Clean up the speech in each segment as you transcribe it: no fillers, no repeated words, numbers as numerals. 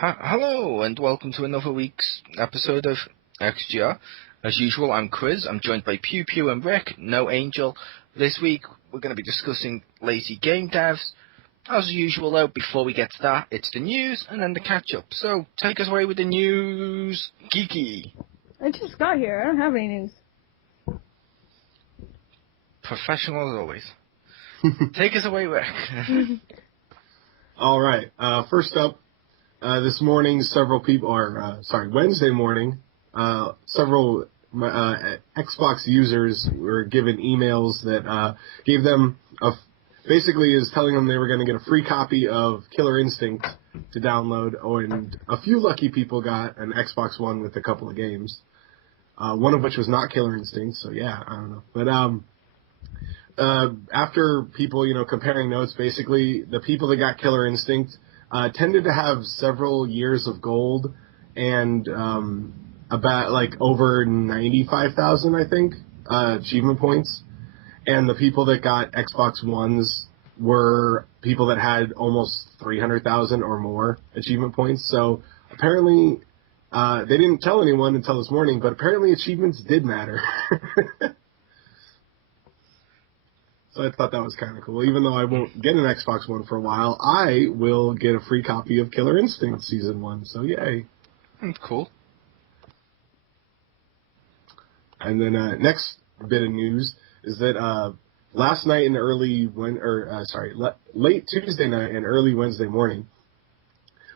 Hello, and welcome to another week's episode of XGR. As usual, I'm Chris. I'm joined by Pew Pew and Rick, no Angel. This week, we're going to be discussing lazy game devs. As usual, though, before we get to that, it's the news and then the catch-up. So, take us away with the news, Geeky. I just got here. I don't have any news. Professional as always. Take us away, Rick. All right. First up, this morning, Wednesday morning, several Xbox users were given emails that gave them basically is telling them they were going to get a free copy of Killer Instinct to download, and a few lucky people got an Xbox One with a couple of games, one of which was not Killer Instinct, so yeah, I don't know. But after people, comparing notes, basically the people that got Killer Instinct tended to have several years of gold and about over 95,000, I think, achievement points. And the people that got Xbox Ones were people that had almost 300,000 or more achievement points. So apparently, they didn't tell anyone until this morning, but apparently achievements did matter. So I thought that was kind of cool. Even though I won't get an Xbox One for a while, I will get a free copy of Killer Instinct Season 1, so yay. That's cool. And then next bit of news is that last night in late Tuesday night and early Wednesday morning,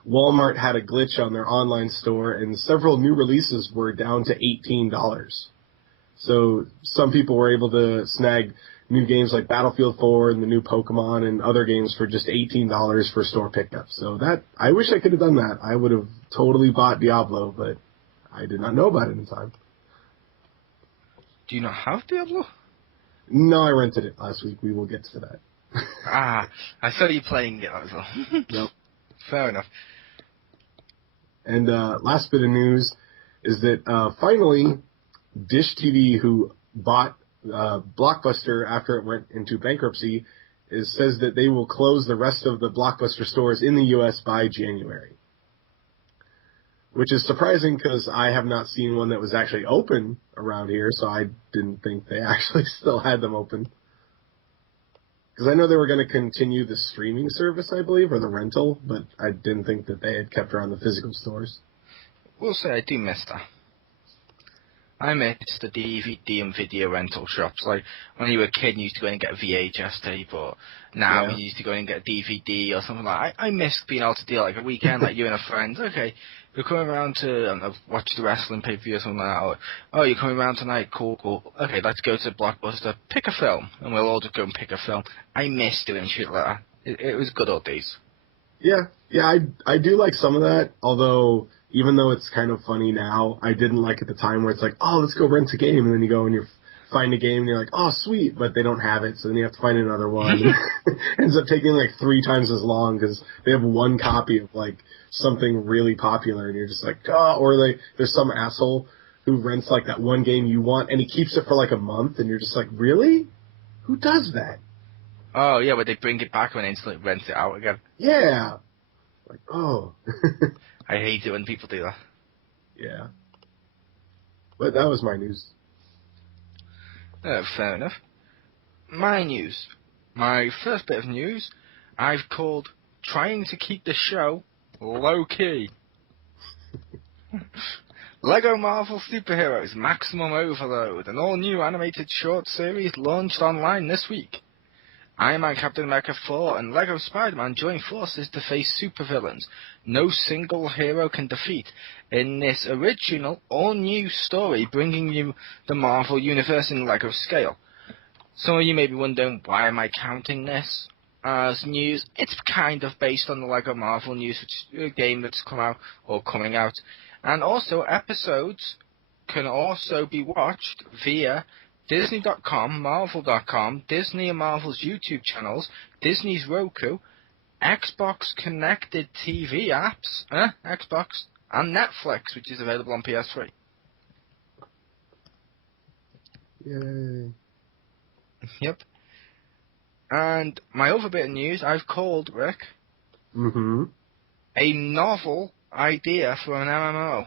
Walmart had a glitch on their online store, and several new releases were down to $18. So some people were able to snag new games like Battlefield 4 and the new Pokemon and other games for just $18 for store pickup. So I wish I could have done that. I would have totally bought Diablo, but I did not know about it in time. Do you not have Diablo? No, I rented it last week. We will get to that. I saw you playing it as well. Yep. Fair enough. And last bit of news is that finally, Dish TV, who bought Blockbuster after it went into bankruptcy, says that they will close the rest of the Blockbuster stores in the U.S. by January. Which is surprising because I have not seen one that was actually open around here, so I didn't think they actually still had them open. Because I know they were going to continue the streaming service, I believe, or the rental, but I didn't think that they had kept around the physical stores. We'll say I do miss that. I miss the DVD and video rental shops. Like, when you were a kid, you used to go in and get a VHS tape, or now you used to go in and get a DVD or something like that. I miss being able to do, like, a weekend, like you and a friend. Okay, you're coming around to watch the wrestling pay-per-view or something like that. Or, oh, you're coming around tonight, cool. Okay, let's go to Blockbuster, pick a film, and we'll all just go and pick a film. I miss doing shit like that. It was good old days. Yeah, I do like some of that, although even though it's kind of funny now, I didn't like at the time where it's like, oh, let's go rent a game, and then you go and you find a game, and you're like, oh, sweet, but they don't have it, so then you have to find another one. It ends up taking 3 times as long because they have one copy of something really popular, and you're just like, oh, or there's some asshole who rents that one game you want, and he keeps it for a month, and you're just like, really? Who does that? Oh, yeah, but they bring it back and instantly rent it out again. Yeah. Oh. I hate it when people do that. Yeah. But that was my news. Fair enough. My news. My first bit of news, I've called Trying to Keep the Show Low-Key. Lego Marvel Superheroes Maximum Overload, an all-new animated short series launched online this week. Iron Man, Captain America 4, and Lego Spider-Man join forces to face supervillains no single hero can defeat in this original, all-new story bringing you the Marvel Universe in Lego scale. Some of you may be wondering, why am I counting this as news? It's kind of based on the Lego Marvel news, which is a game that's come out, or coming out. And also, episodes can also be watched via Disney.com, Marvel.com, Disney and Marvel's YouTube channels, Disney's Roku, Xbox connected TV apps, Xbox, and Netflix, which is available on PS3. Yay. Yep. And my other bit of news, I've called, Rick, Mm-hmm. a novel idea for an MMO.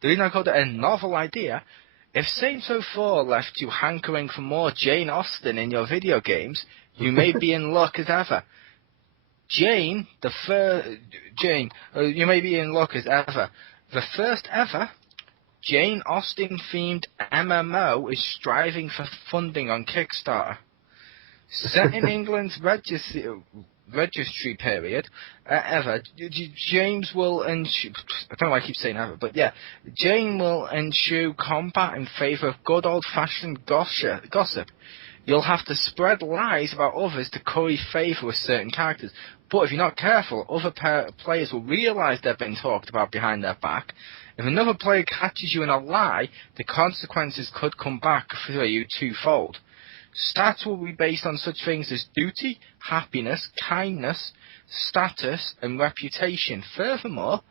The reason I called it a novel idea, if Saints Row 4 left you hankering for more Jane Austen in your video games, you may be in luck as ever. You may be in luck as ever. The first ever Jane Austen-themed MMO is striving for funding on Kickstarter. Set in England's registry period, James will ensue... I don't know why I keep saying ever, but yeah. Jane will ensue combat in favour of good old-fashioned gossip. You'll have to spread lies about others to curry favour with certain characters. But if you're not careful, other players will realise they've been talked about behind their back. If another player catches you in a lie, the consequences could come back for you twofold. Stats will be based on such things as duty, happiness, kindness, status, and reputation. Furthermore,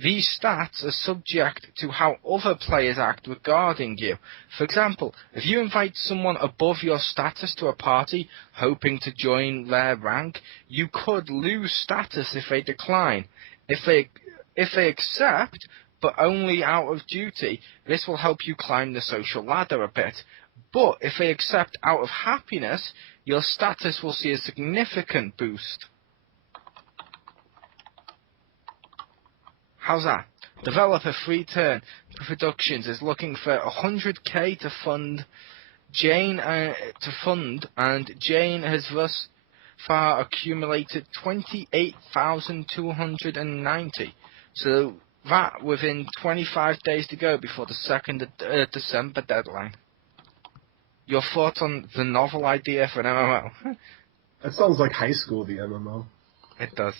these stats are subject to how other players act regarding you. For example, if you invite someone above your status to a party, hoping to join their rank, you could lose status if they decline. If they accept, but only out of duty, this will help you climb the social ladder a bit. But if they accept out of happiness, your status will see a significant boost. How's that? Developer Free Turn Productions is looking for 100k to fund Jane, and Jane has thus far accumulated 28,290. So that within 25 days to go before the 2nd of December deadline. Your thoughts on the novel idea for an MMO? That sounds like high school, the MMO. It does.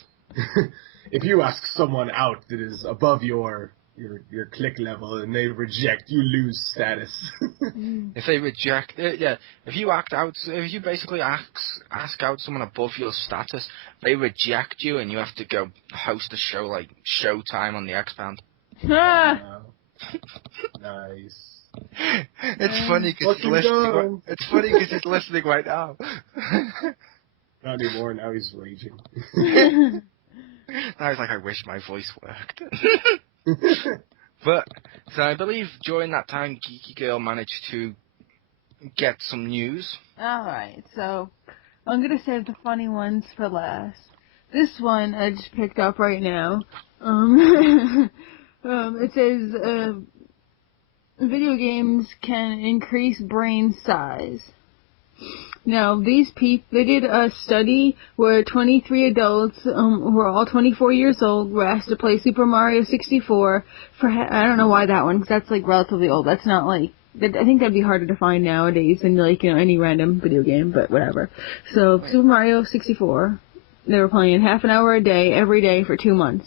If you ask someone out that is above your click level and they reject, you lose status. If they reject it, yeah. If you basically ask out someone above your status, they reject you and you have to go host a show like Showtime on the Xpound. Wow. Nice. It's funny because he's listening. It's funny because he's listening right now. Not anymore. Now he's raging. Now he's like, I wish my voice worked. But so I believe during that time, Geeky Girl managed to get some news. Alright, so I'm gonna save the funny ones for last. This one I just picked up right now. It says, video games can increase brain size. Now, these people, they did a study where 23 adults, who were all 24 years old, were asked to play Super Mario 64 for, I don't know why that one, because that's, like, relatively old. That's not, like, I think that'd be harder to find nowadays than, like, you know, any random video game, but whatever. So, Super Mario 64, they were playing half an hour a day, every day for 2 months,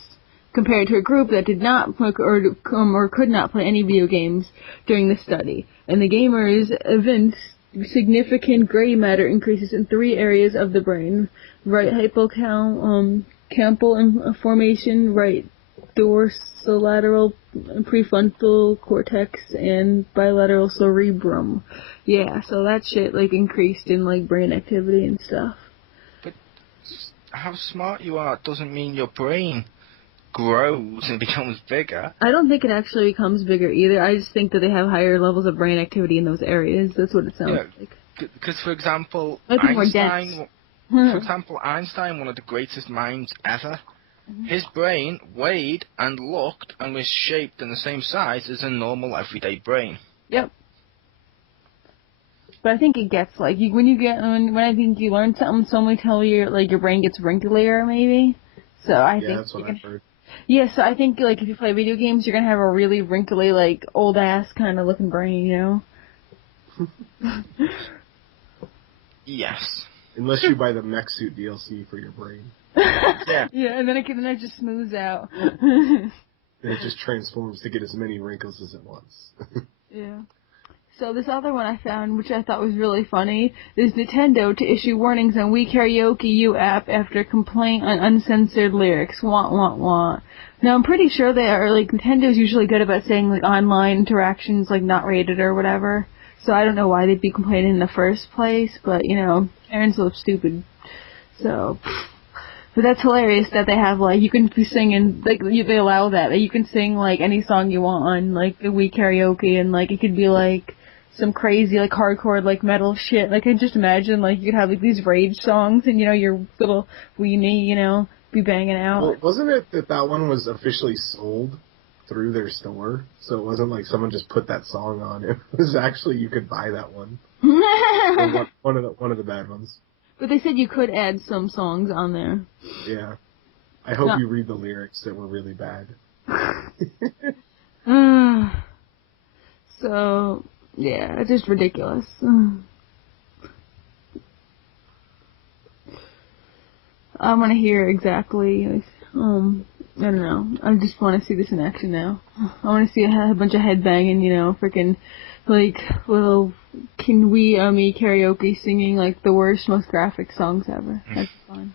compared to a group that did not, or could not play any video games during the study. And the gamers evinced significant gray matter increases in 3 areas of the brain: right hippocampal formation, right dorsolateral prefrontal cortex, and bilateral cerebrum. Yeah, so that shit like increased in like brain activity and stuff. But how smart you are doesn't mean your brain grows and becomes bigger. I don't think it actually becomes bigger either. I just think that they have higher levels of brain activity in those areas. That's what it sounds like. Because, for example, Einstein, one of the greatest minds ever, his brain weighed and looked and was shaped in the same size as a normal everyday brain. Yep. But I think it gets like when I think you learn something, somebody tell you like your brain gets wrinklier maybe. So I think that's what I've heard. Yeah, so I think, like, if you play video games, you're gonna have a really wrinkly, like, old-ass kind of looking brain, you know? Yes. Unless you buy the mech suit DLC for your brain. Yeah. Yeah, and then it just smooths out. And it just transforms to get as many wrinkles as it wants. Yeah. So this other one I found, which I thought was really funny, is Nintendo to issue warnings on Wii Karaoke U app after complaint on uncensored lyrics. Want, want, want. Now I'm pretty sure they are, like, Nintendo's usually good about saying, like, online interactions, like, not rated or whatever. So I don't know why they'd be complaining in the first place, but, you know, Aaron's a little stupid. So, but that's hilarious that they have, like, you can be singing, like, they allow that you can sing, like, any song you want on, like, the Wii karaoke, and, like, it could be, like, some crazy, like, hardcore, like, metal shit. Like, I just imagine, like, you could have, like, these rage songs, and, you know, your little weenie, you know, be banging out. Well, wasn't it that one was officially sold through their store? So it wasn't like someone just put that song on. It was actually, you could buy that one. one of the bad ones. But they said you could add some songs on there. Yeah. I hope you read the lyrics that were really bad. So, yeah, it's just ridiculous. I want to hear exactly, I don't know, I just want to see this in action now. I want to see a bunch of headbanging, you know, freaking, like, little Can We Me karaoke singing, like, the worst, most graphic songs ever. That's fun.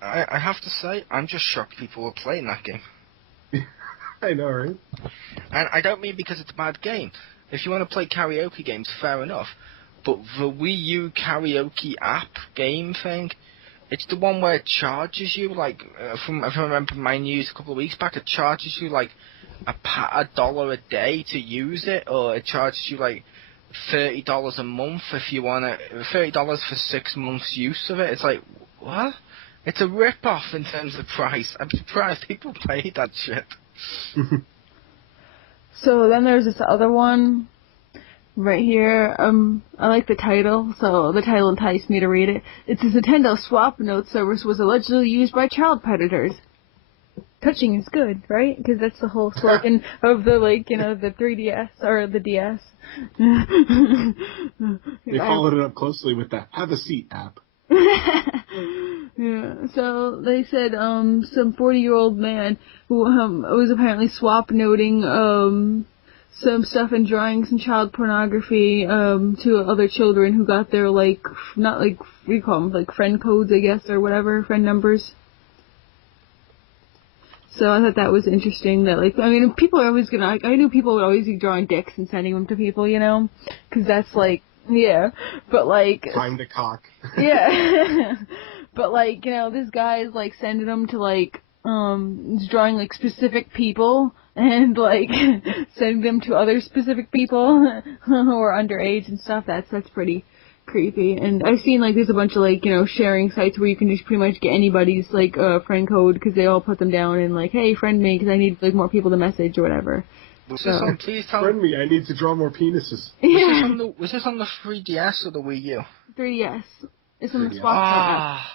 I have to say, I'm just shocked people were playing that game. I know, right? And I don't mean because it's a bad game. If you want to play karaoke games, fair enough. But the Wii U karaoke app game thing, it's the one where it charges you, like, if I remember my news a couple of weeks back, it charges you, like, $1 a day to use it, or it charges you, like, $30 a month if you want $30 for 6 months use of it. It's like, what? It's a rip-off in terms of price. I'm surprised people pay that shit. So then there's this other one right here. I like the title, so the title enticed me to read it. It says Nintendo Swap Note service was allegedly used by child predators. Touching is good, right? Because that's the whole slogan of the, like, you know, the 3DS or the DS. They followed it up closely with the Have a Seat app. Yeah, so they said some 40-year-old man who was apparently swap noting some stuff and drawing some child pornography to other children who got their, like, not like, what do you call them, like friend codes, I guess, or whatever, friend numbers. So I thought that was interesting that, like, I mean, people are always gonna, like, I knew people would always be drawing dicks and sending them to people, you know, because that's, like, yeah, but, like... Time to cock. Yeah. But, like, you know, this guy is, like, sending them to, like, he's drawing, like, specific people, and, like, sending them to other specific people who are underage and stuff. That's pretty creepy. And I've seen, like, there's a bunch of, like, you know, sharing sites where you can just pretty much get anybody's, like, friend code, because they all put them down and, like, hey, friend me, because I need, like, more people to message or whatever. Please tell Friend me, I need to draw more penises. Yeah. Was this on the 3DS or the Wii U? 3DS. It's on the 3DS. Swap app.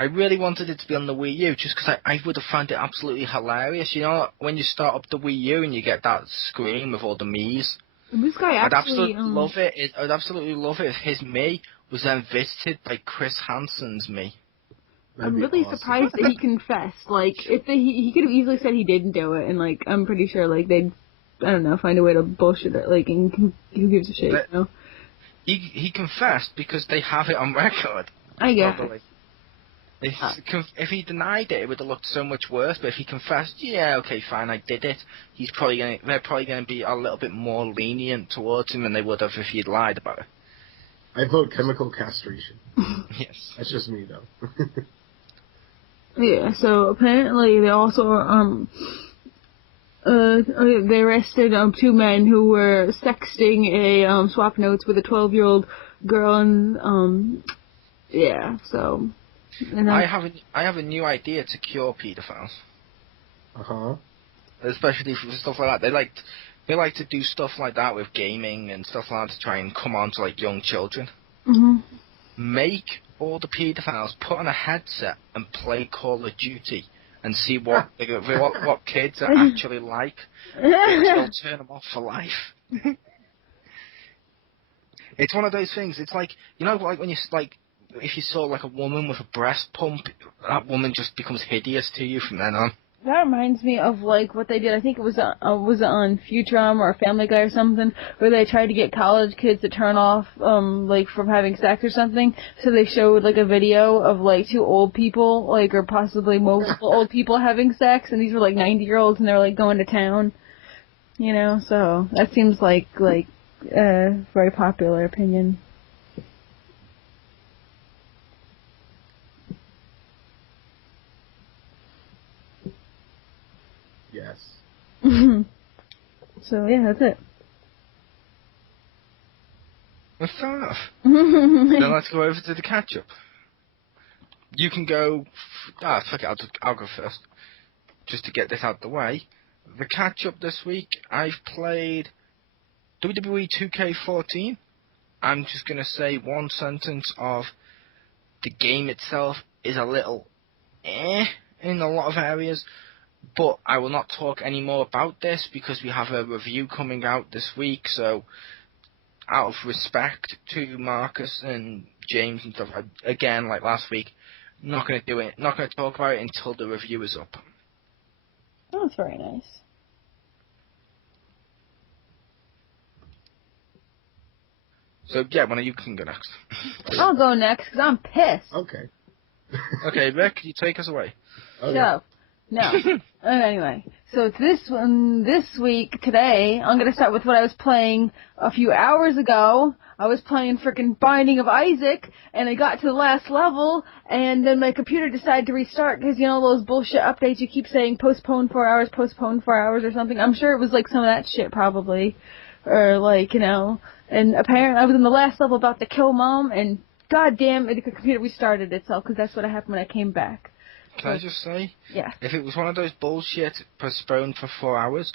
I really wanted it to be on the Wii U, just because I would have found it absolutely hilarious. You know, when you start up the Wii U and you get that screen with all the Mii's. And this guy I'd actually... I'd absolutely love it if his Mii was then visited by Chris Hansen's Mii. I'm really surprised that he confessed. Like, if he could have easily said he didn't do it, and, like, I'm pretty sure, like, they'd, I don't know, find a way to bullshit it, like, and who gives a shit, you know? He confessed because they have it on record. I guess. Probably. If he denied it, it would have looked so much worse. But if he confessed, yeah, okay, fine, I did it, they're probably going to be a little bit more lenient towards him than they would have if he'd lied about it. I vote chemical castration. Yes. That's just me, though. Yeah, so apparently they also, they arrested, 2 men who were sexting a, swap notes with a 12-year-old girl, and, yeah, so... And I have a new idea to cure pedophiles. Uh-huh. Especially for stuff like that. They like to do stuff like that with gaming and stuff like that to try and come on to, like, young children. Mm-hmm. Make all the pedophiles put on a headset and play Call of Duty and see what kids are actually like. It'll turn them off for life. It's one of those things. It's like, you know, like when you, like, if you saw, like, a woman with a breast pump, that woman just becomes hideous to you from then on. That reminds me of, like, what they did, I think it was on Futurama or Family Guy or something, where they tried to get college kids to turn off, like, from having sex or something, so they showed, like, a video of, like, 2 old people, like, or possibly multiple old people having sex, and these were, like, 90-year-olds, and they were, like, going to town, you know, so that seems like, very popular opinion. Yes. So yeah, that's it. Well, fair enough. Then let's go over to the catch-up. You can go... fuck it, I'll go first. Just to get this out of the way. The catch-up this week, I've played WWE 2K14. I'm just going to say one sentence of the game itself is a little in a lot of areas, but I will not talk any more about this because we have a review coming out this week, so out of respect to Marcus and James and stuff, again, like last week, not going to do it, not going to talk about it until the review is up. Oh, that's very nice. So, yeah, one of you can go next. I'll go next because I'm pissed. Okay. Okay, Rick, you take us away. Okay. So, no. Anyway, so this week, today, I'm going to start with what I was playing a few hours ago. I was playing frickin' Binding of Isaac, and I got to the last level, and then my computer decided to restart, because, you know, those bullshit updates you keep saying, postpone 4 hours or something. I'm sure it was, like, some of that shit, probably. Or, like, you know, and apparently I was in the last level about to kill Mom, and goddamn, the computer restarted itself, because that's what happened when I came back. Can I just say? Yeah. If it was one of those bullshit postponed for 4 hours,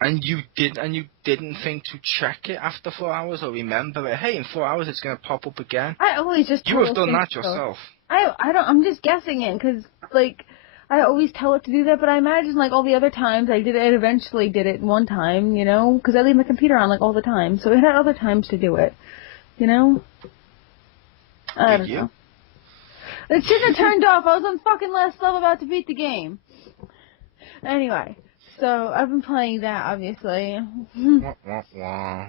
and you didn't think to check it after 4 hours or remember it, hey, in 4 hours it's going to pop up again. I always just You have done that yourself. I'm just guessing it, because, like, I always tell it to do that, but I imagine, like, all the other times I did it, eventually did it one time, you know, because I leave my computer on, like, all the time, so it had other times to do it, you know? I don't know. It shouldn't have turned off. I was on fucking last level about to beat the game. Anyway, so I've been playing that, obviously. Wah, wah, wah.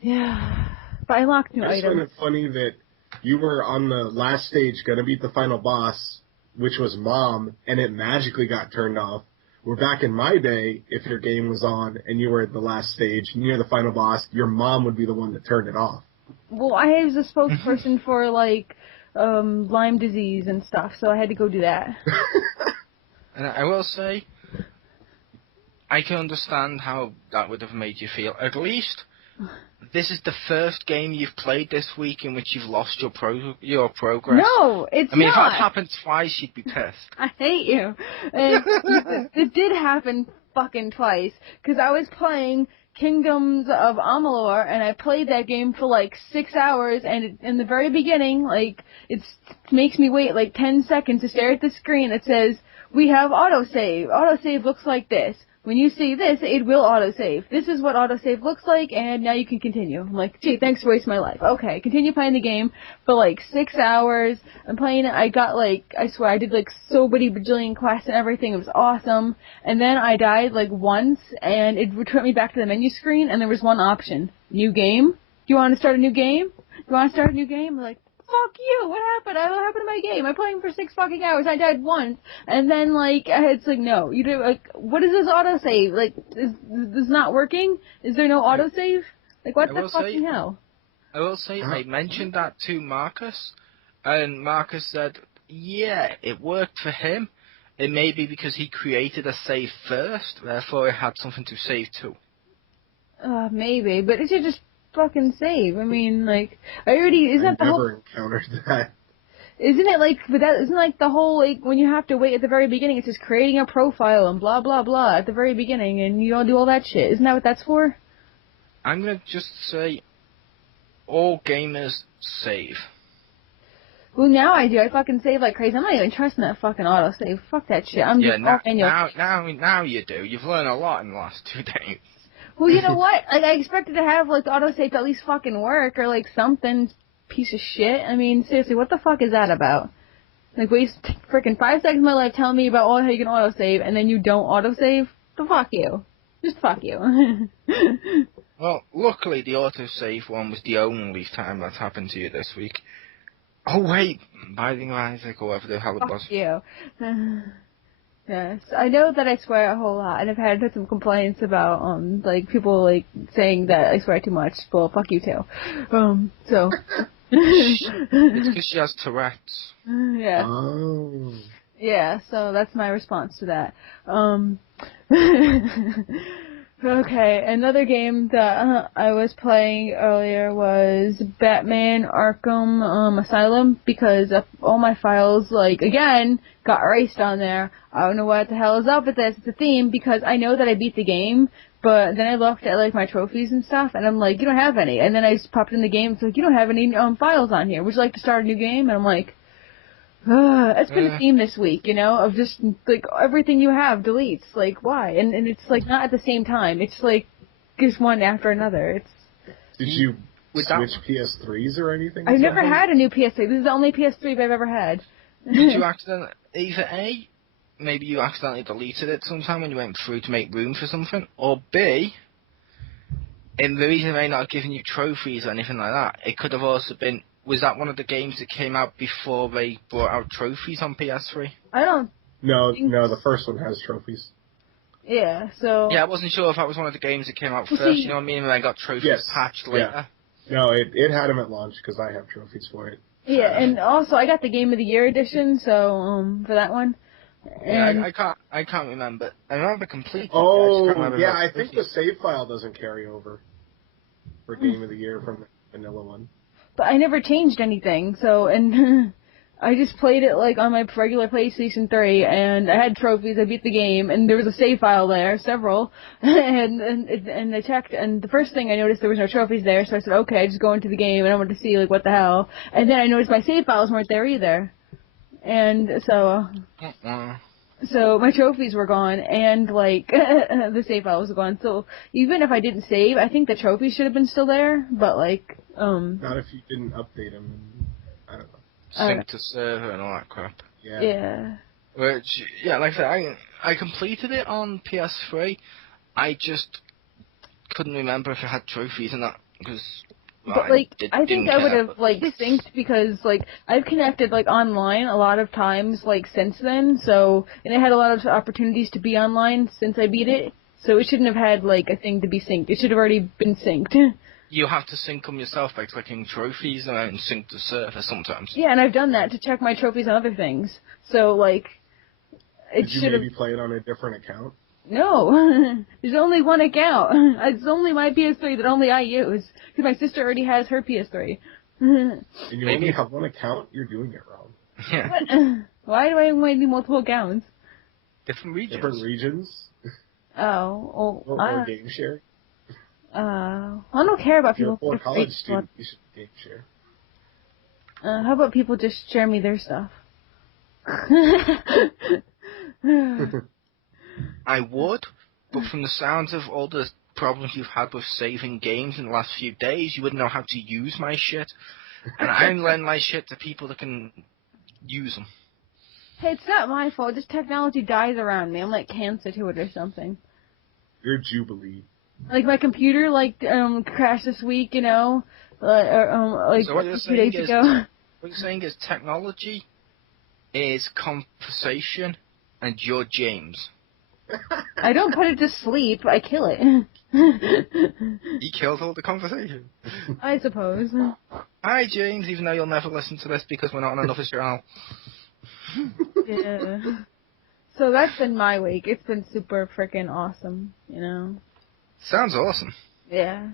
Yeah. But I locked new I just find items. it funny that you were on the last stage gonna beat the final boss, which was Mom, and it magically got turned off. Where back in my day, if your game was on and you were at the last stage near the final boss, your mom would be the one that turned it off. Well, I was a spokesperson for, like, Lyme disease and stuff, so I had to go do that. And I will say, I can understand how that would have made you feel. At least, this is the first game you've played this week in which you've lost your progress. No, it's not. I mean, if that happened twice, you'd be pissed. I hate you. It did happen fucking twice, because I was playing Kingdoms of Amalur, and I played that game for like 6 hours, and in the very beginning, like, it makes me wait like 10 seconds to stare at the screen that says, we have autosave. Autosave looks like this. When you see this, it will autosave. This is what autosave looks like, and now you can continue. I'm like, gee, thanks for wasting my life. Okay, continue playing the game for like 6 hours. I'm playing it, I got like, I swear, I did like so many bajillion quests and everything. It was awesome. And then I died like once, and it returned me back to the menu screen, and there was one option. New game? Do you want to start a new game? Do you want to start a new game? I'm like, fuck you, what happened? What happened to my game? I'm playing for 6 fucking hours, I died once, and then, like, it's like, no, you do, like, what is this autosave? Like, is this not working? Is there no autosave? Like, what the fucking hell? I will say, I mentioned that to Marcus, and Marcus said, yeah, it worked for him. It may be because he created a save first, therefore it had something to save to. Maybe, but it should just fucking save. I mean, like, I never encountered that. Isn't it like, but that isn't like the whole, like, when you have to wait at the very beginning, it's just creating a profile and blah blah blah at the very beginning, and you don't do all that shit. Isn't that what that's for? I'm gonna just say, all gamers save. Well, now I do. I fucking save like crazy. I'm not even trusting that fucking autosave. Fuck that shit. I'm just now you do. You've learned a lot in the last 2 days. Well, you know what? Like, I expected to have, like, the autosave to at least fucking work, or, like, something piece of shit. I mean, seriously, what the fuck is that about? Like, waste freaking 5 seconds of my life telling me about how you can autosave, and then you don't autosave? So fuck you. Just fuck you. Well, luckily the autosave one was the only time that's happened to you this week. Oh, wait. Binding of Isaac or whatever the hell it was. Fuck you. Yes, I know that I swear a whole lot, and I've had some complaints about like people like saying that I swear too much. Well, fuck you too. So. It's because she has Tourette's. Yeah. Oh. Yeah. So that's my response to that. Okay, another game that I was playing earlier was Batman Arkham Asylum, because all my files, like, again, got erased on there. I don't know what the hell is up with this. It's a theme, because I know that I beat the game, but then I looked at, like, my trophies and stuff, and I'm like, you don't have any. And then I just popped in the game, it's like, you don't have any files on here. Would you like to start a new game? And I'm like, it's been a theme this week, of just, like, everything you have deletes. Like, why? And it's, like, not at the same time. It's, like, just one after another. Did you switch PS3s or anything? I've never had a new PS3. This is the only PS3 I've ever had. Did you accidentally, either A, maybe you accidentally deleted it sometime when you went through to make room for something, or B, and the reason they not giving you trophies or anything like that, it could have also been, was that one of the games that came out before they brought out trophies on PS3? I don't. No, the first one has trophies. Yeah, so. Yeah, I wasn't sure if that was one of the games that came out first, you know what I mean, and they got trophies patched later. Yeah. No, it had them at launch because I have trophies for it. Yeah, and also I got the Game of the Year edition, so, for that one. And Yeah, I can't remember. I remember completely. I think the save file doesn't carry over for Game of the Year from the vanilla one. But I never changed anything, so, and I just played it, like, on my regular PlayStation 3, and I had trophies, I beat the game, and there was a save file there, several, and I checked, and the first thing I noticed there was no trophies there, so I said, okay, just go into the game, and I wanted to see, like, what the hell, and then I noticed my save files weren't there either, and so, so my trophies were gone, and, like, the save file was gone, so even if I didn't save, I think the trophies should have been still there, but, like, not if you didn't update them, I don't know. Sync to server and all that crap. Yeah. Which, like I said, I completed it on PS3. I just couldn't remember if it had trophies and that, because... But, like, I think I would have, like, synced because, like, I've connected, like, online a lot of times, like, since then, so... And I had a lot of opportunities to be online since I beat it, so it shouldn't have had, like, a thing to be synced. It should have already been synced. You have to sync them yourself by clicking trophies and then sync the server sometimes. Yeah, and I've done that to check my trophies on other things. So, like, it should have... Did you maybe play it on a different account? No. There's only one account. It's only my PS3 that only I use. Because my sister already has her PS3. And you only have one account? You're doing it wrong. Yeah. What? Why do I need multiple accounts? Different regions. Different regions? Oh. Or game share? I don't care about people. You're a college student, you should game share. How about people just share me their stuff? I would, but from the sounds of all the problems you've had with saving games in the last few days, you wouldn't know how to use my shit. And I lend my shit to people that can use them. Hey, it's not my fault. Just technology dies around me. I'm like cancer to it or something. You're Jubilee. Like my computer, crashed this week, like so what 2 days ago. What you're saying is technology is conversation, and you're James. I don't put it to sleep. I kill it. He killed all the conversation. I suppose. Hi, James, even though you'll never listen to this because we're not on another channel. Yeah. So that's been my week. It's been super freaking awesome, Sounds awesome. Yeah.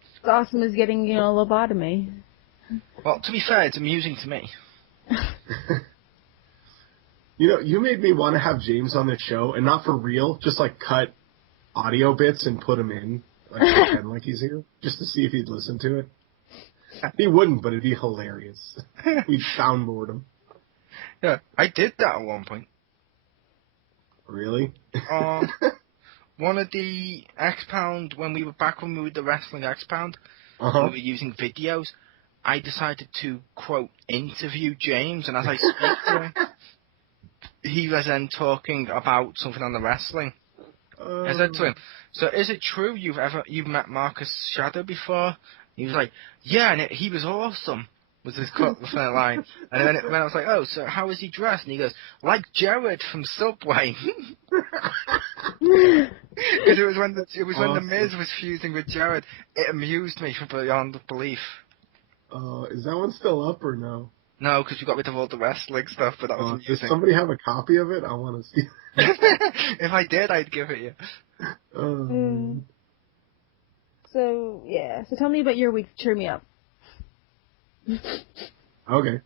It's awesome as getting, a lobotomy. Well, to be fair, it's amusing to me. You made me want to have James on the show, and not for real, just cut audio bits and put them in, pretend like he's here, just to see if he'd listen to it. He wouldn't, but it'd be hilarious. We'd soundboard him. Yeah, I did that at one point. Really? One of the Xpound, when we were the wrestling Xpound, we were using videos, I decided to, quote, interview James, and as I speak to him, he was then talking about something on the wrestling. I said to him, so is it true you've met Marcus Shadow before? He was like, yeah, and he was awesome. was his line. And then I was like, oh, so how is he dressed? And he goes, like Jared from Subway. Because it was when the Miz was fusing with Jared. It amused me beyond belief. Is that one still up or no? No, because we got rid of all the wrestling stuff, but that was amusing. Does somebody have a copy of it? I want to see. If I did, I'd give it you. So, yeah. So tell me about your week. Cheer me up. Okay.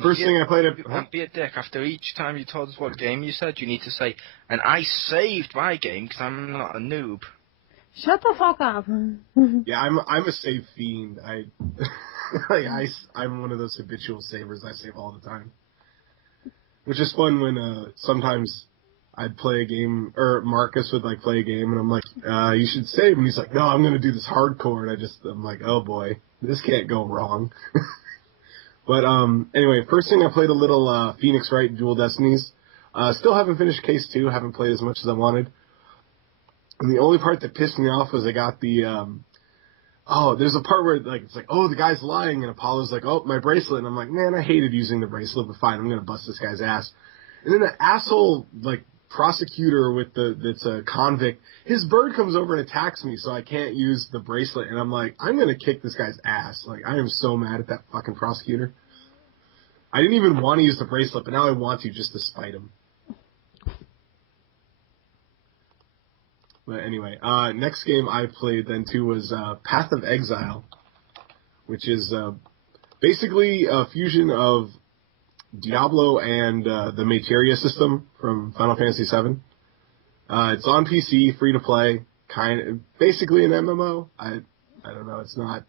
First thing I played... Be a dick. After each time you told us what game you said, you need to say, and I saved my game because I'm not a noob. Shut the fuck up. Yeah, I'm a save fiend. I'm one of those habitual savers. I save all the time. Which is fun when sometimes I'd play a game, or Marcus would like play a game, and I'm like, you should save. And he's like, no, I'm going to do this hardcore. And I'm like, oh boy, this can't go wrong. But anyway, first thing I played a little Phoenix Wright Dual Destinies. Still haven't finished Case 2, haven't played as much as I wanted. And the only part that pissed me off was I got the, there's a part where it's like, oh, the guy's lying, and Apollo's like, oh, my bracelet, and I'm like, man, I hated using the bracelet, but fine, I'm gonna bust this guy's ass. And then the asshole, prosecutor that's a convict, his bird comes over and attacks me, so I can't use the bracelet, and I'm like, I'm gonna kick this guy's ass. I am so mad at that fucking prosecutor. I didn't even want to use the bracelet, but now I want to just to spite him. But anyway, next game I played then too was Path of Exile, which is basically a fusion of Diablo and the Materia system from Final Fantasy VII. It's on PC, free to play, basically an MMO. I don't know, it's not.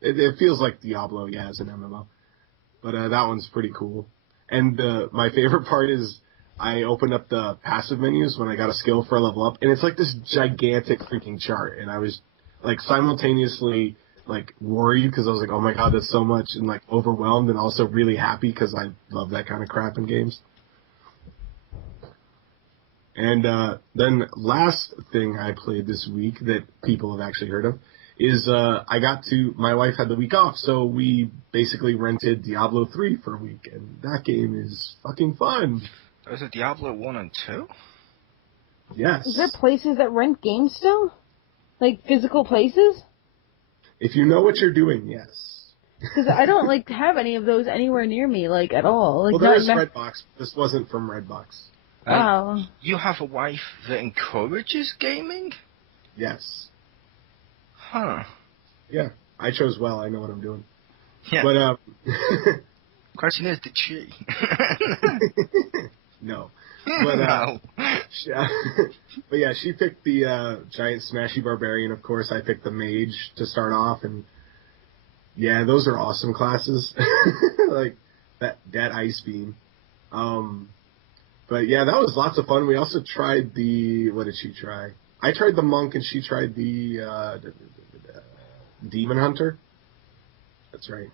It feels like Diablo, yeah, as an MMO, but that one's pretty cool. And my favorite part is, I opened up the passive menus when I got a skill for a level up, and it's like this gigantic freaking chart, and I was simultaneously worried because I was like, oh my god, that's so much, and overwhelmed, and also really happy because I love that kind of crap in games. And then last thing I played this week that people have actually heard of is my wife had the week off, so we basically rented Diablo 3 for a week, and that game is fucking fun. Is it Diablo 1 and 2? Yes. Is there places that rent games still? Physical places? If you know what you're doing, yes. Because I don't, have any of those anywhere near me, at all. Well, there is Redbox. This wasn't from Redbox. Wow. You have a wife that encourages gaming? Yes. Huh. Yeah. I chose well. I know what I'm doing. Yeah. But, question is, did she? No. But, no. But yeah, she picked the giant smashy barbarian, of course. I picked the mage to start off, and yeah, those are awesome classes. that ice beam. But yeah, that was lots of fun. We also tried what did she try? I tried the monk, and she tried the demon hunter. That's right.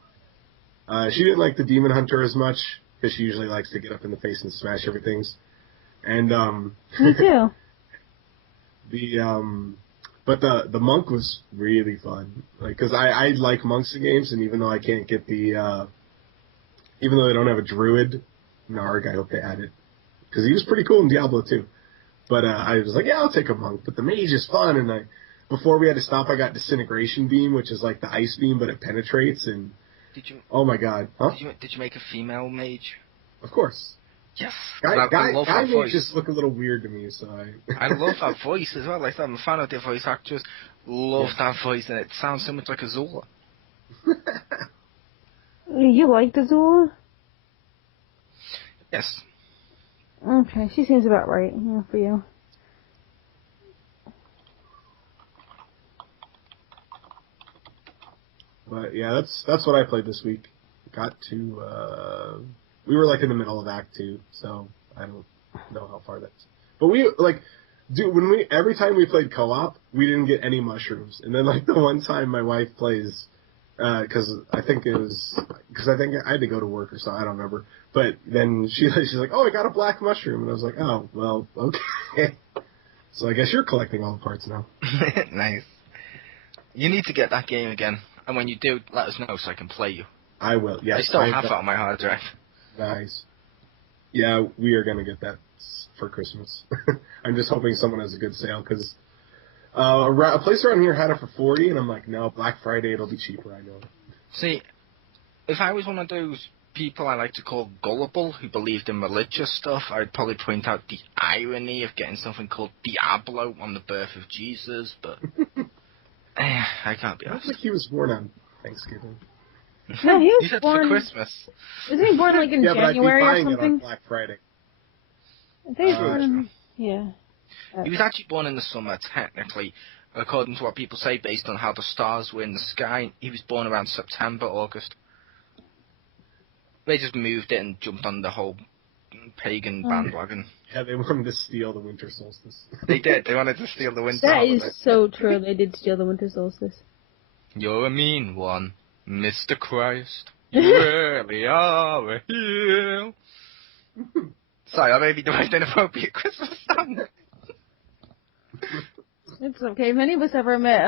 She didn't like the demon hunter as much, because she usually likes to get up in the face and smash everything. And, me too. But the monk was really fun. Cause I like monks in games, and even though I can't get even though they don't have a druid, Narg, I hope they add it. Cause he was pretty cool in Diablo too. But, I was like, yeah, I'll take a monk, but the mage is fun, and before we had to stop, I got disintegration beam, which is like the ice beam, but it penetrates, and did you? Oh my god! Huh? Did you make a female mage? Of course. Yes. Guy mages look a little weird to me, so I love that voice as well. I'm a fan of the voice actress. Love that voice, and it sounds so much like Azula. You like Azula? Yes. Okay, she seems about right. Yeah, for you. But yeah, that's what I played this week. Got to we were in the middle of Act 2, so I don't know how far that's. But every time we played co-op, we didn't get any mushrooms. And then the one time my wife plays, because I think I had to go to work or something, I don't remember. But then she's like, oh, I got a black mushroom, and I was like, oh, well, okay. So I guess you're collecting all the parts now. Nice. You need to get that game again. And when you do, let us know so I can play you. I will, yes. I still have it on my hard drive. Nice. Yeah, we are going to get that for Christmas. I'm just hoping someone has a good sale, because a place around here had it for $40, and I'm like, no, Black Friday, it'll be cheaper, I know. See, if I was one of those people I like to call gullible, who believed in religious stuff, I'd probably point out the irony of getting something called Diablo on the birth of Jesus, but I can't be I asked. think he was born on Thanksgiving. No, he was You said born for Christmas. Isn't he born like in Yeah, but I'd be January or buying it on something? Black Friday. I think he's born. Yeah. He was actually born in the summer, technically, according to what people say, based on how the stars were in the sky. He was born around September, August. They just moved it and jumped on the whole pagan bandwagon. Yeah, they wanted to steal the winter solstice. They did. They wanted to steal the winter That holiday. is so true. They did steal the winter solstice. You're a mean one, Mr. Christ. You really are a heel. Sorry, I may be the most inappropriate Christmas song. It's okay. If any of us ever met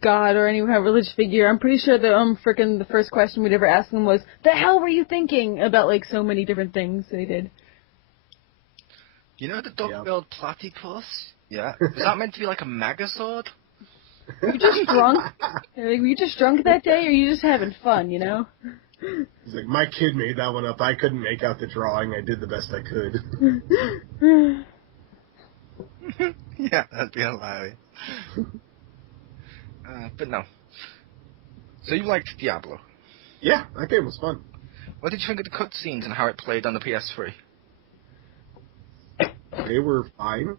God or any kind of religious figure, I'm pretty sure that the first question we'd ever ask them was, "The hell were you thinking?" About like so many different things they did. You know the duck-billed platypus? Yeah. Was that meant to be like a megazord? Were you just drunk? Were you just drunk that day, or you just having fun? You know. He's like, my kid made that one up. I couldn't make out the drawing. I did the best I could. Yeah, that'd be hilarious. But no. So you liked Diablo? Yeah, that game was fun. What did you think of the cutscenes and how it played on the PS3? They were fine.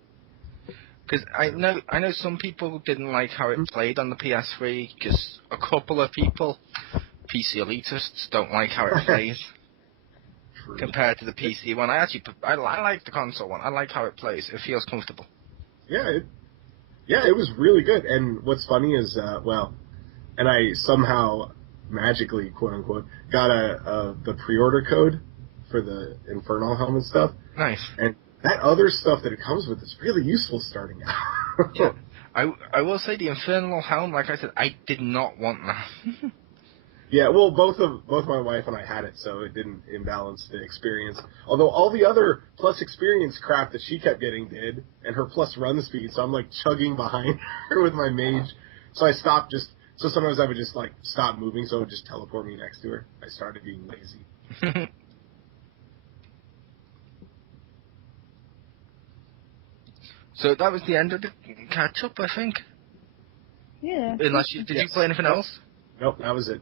Because I know some people didn't like how it played on the PS3, because a couple of people, PC elitists, don't like how it plays compared to the PC one. I like the console one. I like how it plays. It feels comfortable. Yeah, it was really good. And what's funny is, and I somehow magically, quote unquote, got the pre-order code for the Infernal helmet stuff. Nice. And that other stuff that it comes with is really useful starting out. Yeah. I will say the Infernal helm, like I said, I did not want that. Yeah, well, both my wife and I had it, so it didn't imbalance the experience. Although all the other plus experience crap that she kept getting did, and her plus run speed, so I'm like chugging behind her with my mage. So I stopped so sometimes I would just like stop moving, so it would just teleport me next to her. I started being lazy. So that was the end of the catch-up, I think. Yeah. Unless did you play anything else? Nope, that was it.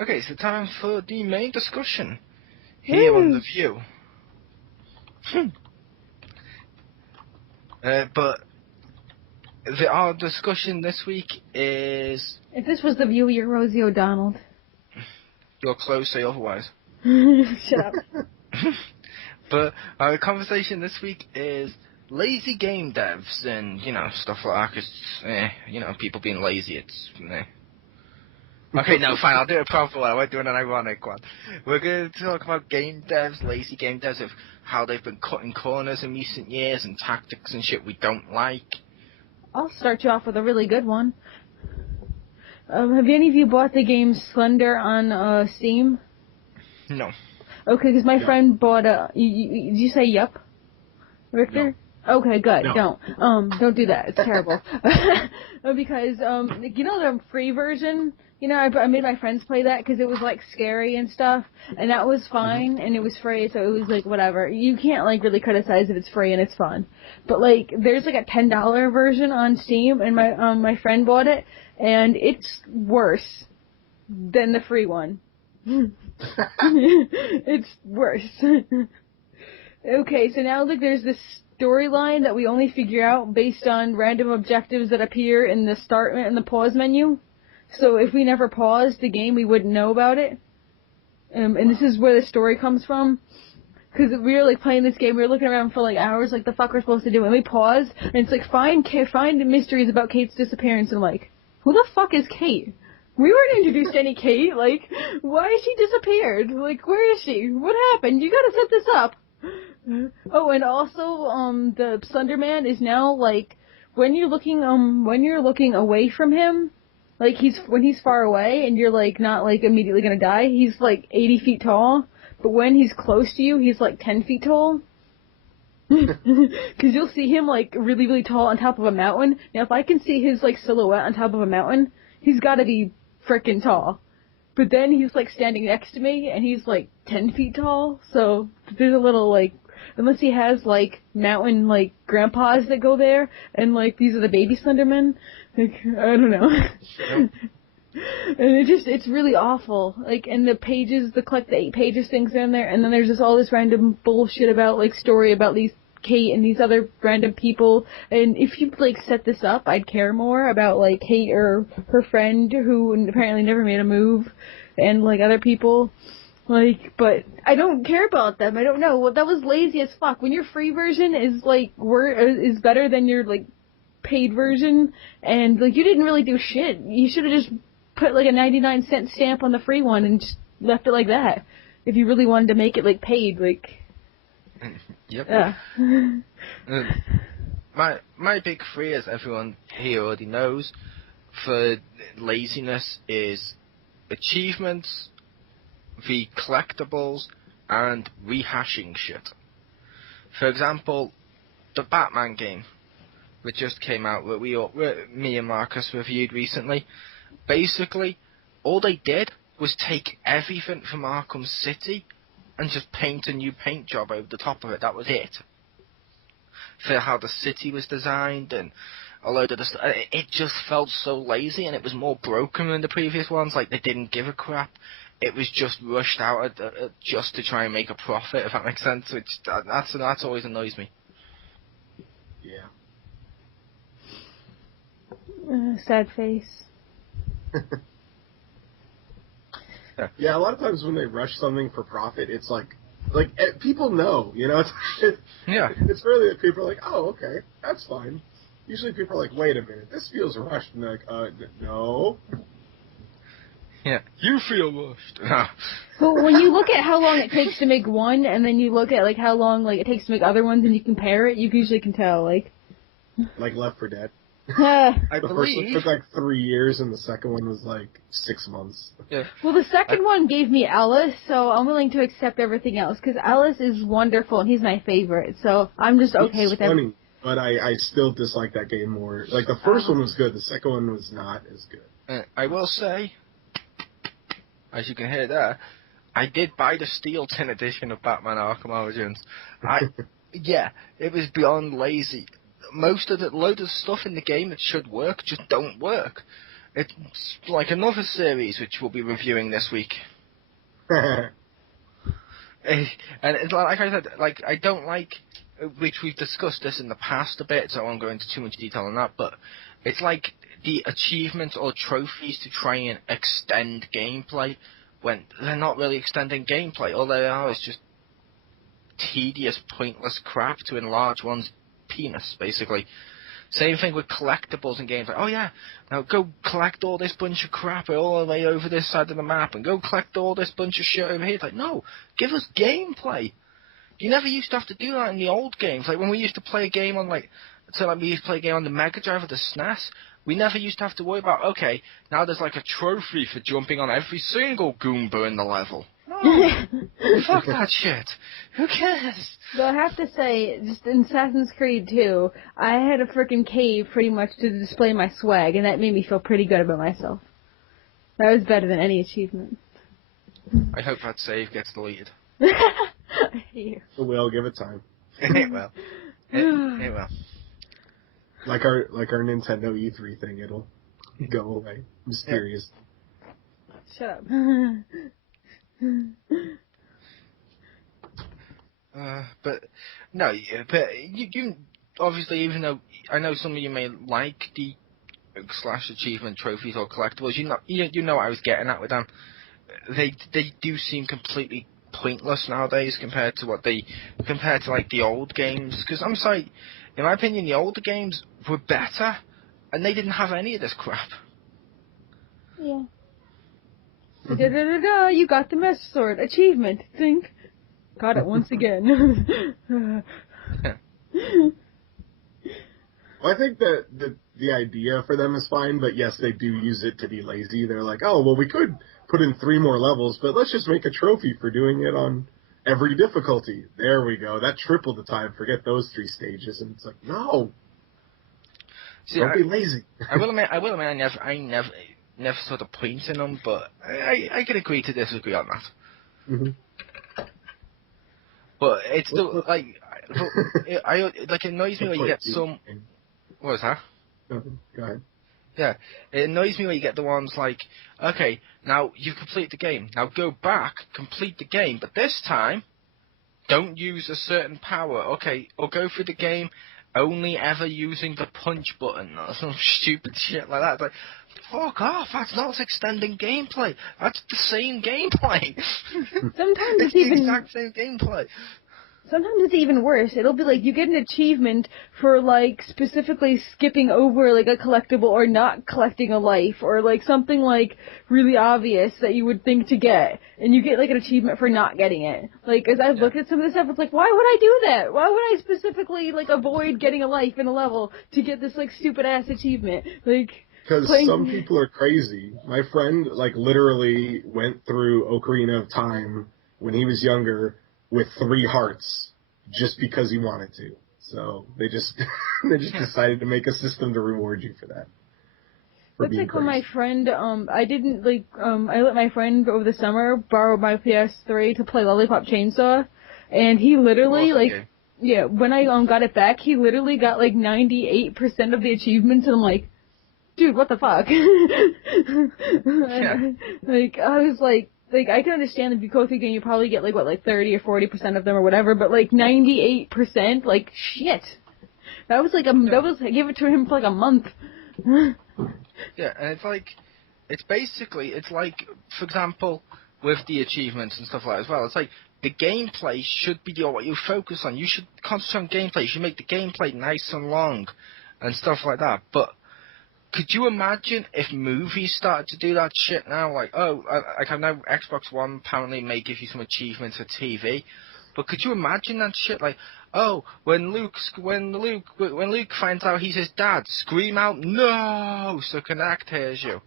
Okay, so time for the main discussion here on The View. But our discussion this week is... If this was The View, you're Rosie O'Donnell. You're close, say otherwise. Shut up. But our conversation this week is lazy game devs and, stuff like that, because, people being lazy, it's... Okay, no, fine, I'll do it a proper one. I won't do an ironic one. We're going to talk about game devs, lazy game devs, of how they've been cutting corners in recent years and tactics and shit we don't like. I'll start you off with a really good one. Have any of you bought the game Slender on Steam? No. Okay, because my friend bought did you say yup, Richter? No. Okay, good. No. Don't do that. It's terrible. Because the free version. I made my friends play that because it was like scary and stuff, and that was fine, and it was free, so it was like whatever. You can't like really criticize if it's free and it's fun, but like there's like a $10 version on Steam, and my friend bought it, and it's worse than the free one. It's worse. Okay, so now like there's this storyline that we only figure out based on random objectives that appear in the start and the pause menu. So if we never paused the game, we wouldn't know about it. And this is where the story comes from. Because we were like playing this game, we were looking around for like hours, like the fuck we're supposed to do. And we paused, and it's like find mysteries about Kate's disappearance. And I'm like, who the fuck is Kate? We weren't introduced to any Kate. Like, why is she disappeared? Like, where is she? What happened? You gotta set this up. Oh, and also, the Slender Man is now like when you're looking away from him. Like, when he's far away and you're, like, not, like, immediately gonna die, he's, like, 80 feet tall. But when he's close to you, he's, like, 10 feet tall. Because you'll see him, like, really, really tall on top of a mountain. Now, if I can see his, like, silhouette on top of a mountain, he's gotta be frickin' tall. But then he's, like, standing next to me, and he's, like, 10 feet tall. So, there's a little, like, unless he has, like, mountain, like, grandpas that go there, and, like, these are the baby Slendermen. Like, I don't know. Nope. And it's really awful. Like, and the pages, collect the 8 pages things in there, and then there's just all this random bullshit about, like, story about these Kate and these other random people. And if you, like, set this up, I'd care more about, like, Kate or her friend who apparently never made a move, and, like, other people. Like, but I don't care about them. I don't know. Well, that was lazy as fuck. When your free version is, like, is better than your, like, paid version, and, like, you didn't really do shit. You should have just put, like, a 99-cent stamp on the free one and just left it like that. If you really wanted to make it, like, paid, like... Yep. Yeah. My big three, as everyone here already knows, for laziness is achievements, the collectibles, and rehashing shit. For example, the Batman game, which just came out, that me and Marcus reviewed recently. Basically, all they did was take everything from Arkham City and just paint a new paint job over the top of it. That was it. For how the city was designed and a load of the stuff. It just felt so lazy, and it was more broken than the previous ones. Like, they didn't give a crap. It was just rushed out just to try and make a profit, if that makes sense. Which that's always annoys me. Yeah. Sad face. Yeah, a lot of times when they rush something for profit, it's like people know, you know. Yeah. It's really that people are like, oh, okay, that's fine. Usually people are like, wait a minute, this feels rushed, and they're like, no. Yeah, you feel rushed. But when you look at how long it takes to make one, and then you look at, like, how long, like, it takes to make other ones, and you compare it, you usually can tell, like... Like Left 4 Dead. I The first one took like 3 years, and the second one was like 6 months. Yeah. Well, the second one gave me Alice, so I'm willing to accept everything else, because Alice is wonderful, and he's my favorite, so I'm just okay with everything. It's funny, but I still dislike that game more. Like, the first one was good, the second one was not as good. I will say, as you can hear there, I did buy the Steel Tin edition of Batman Arkham Origins. Yeah, it was beyond lazy. Most of the load of stuff in the game that should work just don't work. It's like another series which we'll be reviewing this week. And it's like I said, like, I don't like, which we've discussed this in the past a bit, so I won't go into too much detail on that, but it's like the achievements or trophies to try and extend gameplay when they're not really extending gameplay. All they are is just tedious, pointless crap to enlarge one's penis, basically. Same thing with collectibles and games. Like, oh yeah, now go collect all this bunch of crap all the way over this side of the map, and go collect all this bunch of shit over here. It's like, no, give us gameplay. You never used to have to do that in the old games. Like, when we used to play a game on, we used to play a game on the Mega Drive or the SNES, we never used to have to worry about, okay, now there's like a trophy for jumping on every single Goomba in the level. No, fuck that shit. Who cares? But I have to say, just in Assassin's Creed 2, I had a freaking cave pretty much to display my swag, and that made me feel pretty good about myself. That was better than any achievement. I hope that save gets deleted. I hate you. We'll give it time. It will. It will. Like our Nintendo E3 thing, it'll go away. Mysterious. Shut up. But no, but you obviously, even though I know some of you may like the / achievement trophies or collectibles, you know what I was getting at with them. They do seem completely pointless nowadays compared to like the old games. Because I'm sorry, in my opinion, the older games were better, and they didn't have any of this crap. Yeah. Da-da-da-da, you got the Mesh Sword. Achievement. Think. Got it once again. Well, I think that the idea for them is fine, but yes, they do use it to be lazy. They're like, oh, well, we could put in 3 more levels, but let's just make a trophy for doing it on every difficulty. There we go. That tripled the time. Forget those 3 stages. And it's like, no. See, Don't be lazy. I will admit, I never saw the point in them, but I can agree to disagree on that. Mm-hmm. But it's still, like, it annoys me when you get some... What was that? Go ahead. Yeah, it annoys me when you get the ones like, okay, now you complete the game. Now go back, complete the game, but this time, don't use a certain power. Okay, or go through the game only ever using the punch button or some stupid shit like that. It's like, fuck off, that's not extending gameplay. That's the same gameplay. Sometimes it's the exact same gameplay. Sometimes it's even worse. It'll be like you get an achievement for like specifically skipping over like a collectible or not collecting a life or like something like really obvious that you would think to get, and you get like an achievement for not getting it. Like as I've looked at some of this stuff, it's like, why would I do that? Why would I specifically like avoid getting a life in a level to get this like stupid ass achievement? Like because some people are crazy. My friend like literally went through Ocarina of Time when he was younger with 3 hearts, just because he wanted to. So they just decided to make a system to reward you for that. That's like when my friend, I let my friend over the summer borrow my PS3 to play Lollipop Chainsaw, and he literally, when I got it back, he literally got like 98% of the achievements, and I'm like, dude, what the fuck? Like, I was like, I can understand if you go through the game, you probably get, 30 or 40% of them or whatever, but, 98%, shit. That was, I gave it to him for, a month. Yeah, and it's like, for example, with the achievements and stuff like that as well, it's like, the gameplay should be what you focus on. You should concentrate on gameplay. You should make the gameplay nice and long and stuff like that, but could you imagine if movies started to do that shit now? Like, I know Xbox One apparently may give you some achievements for TV, but could you imagine that shit? Like, when Luke finds out he's his dad, scream out no, so Connect hears you.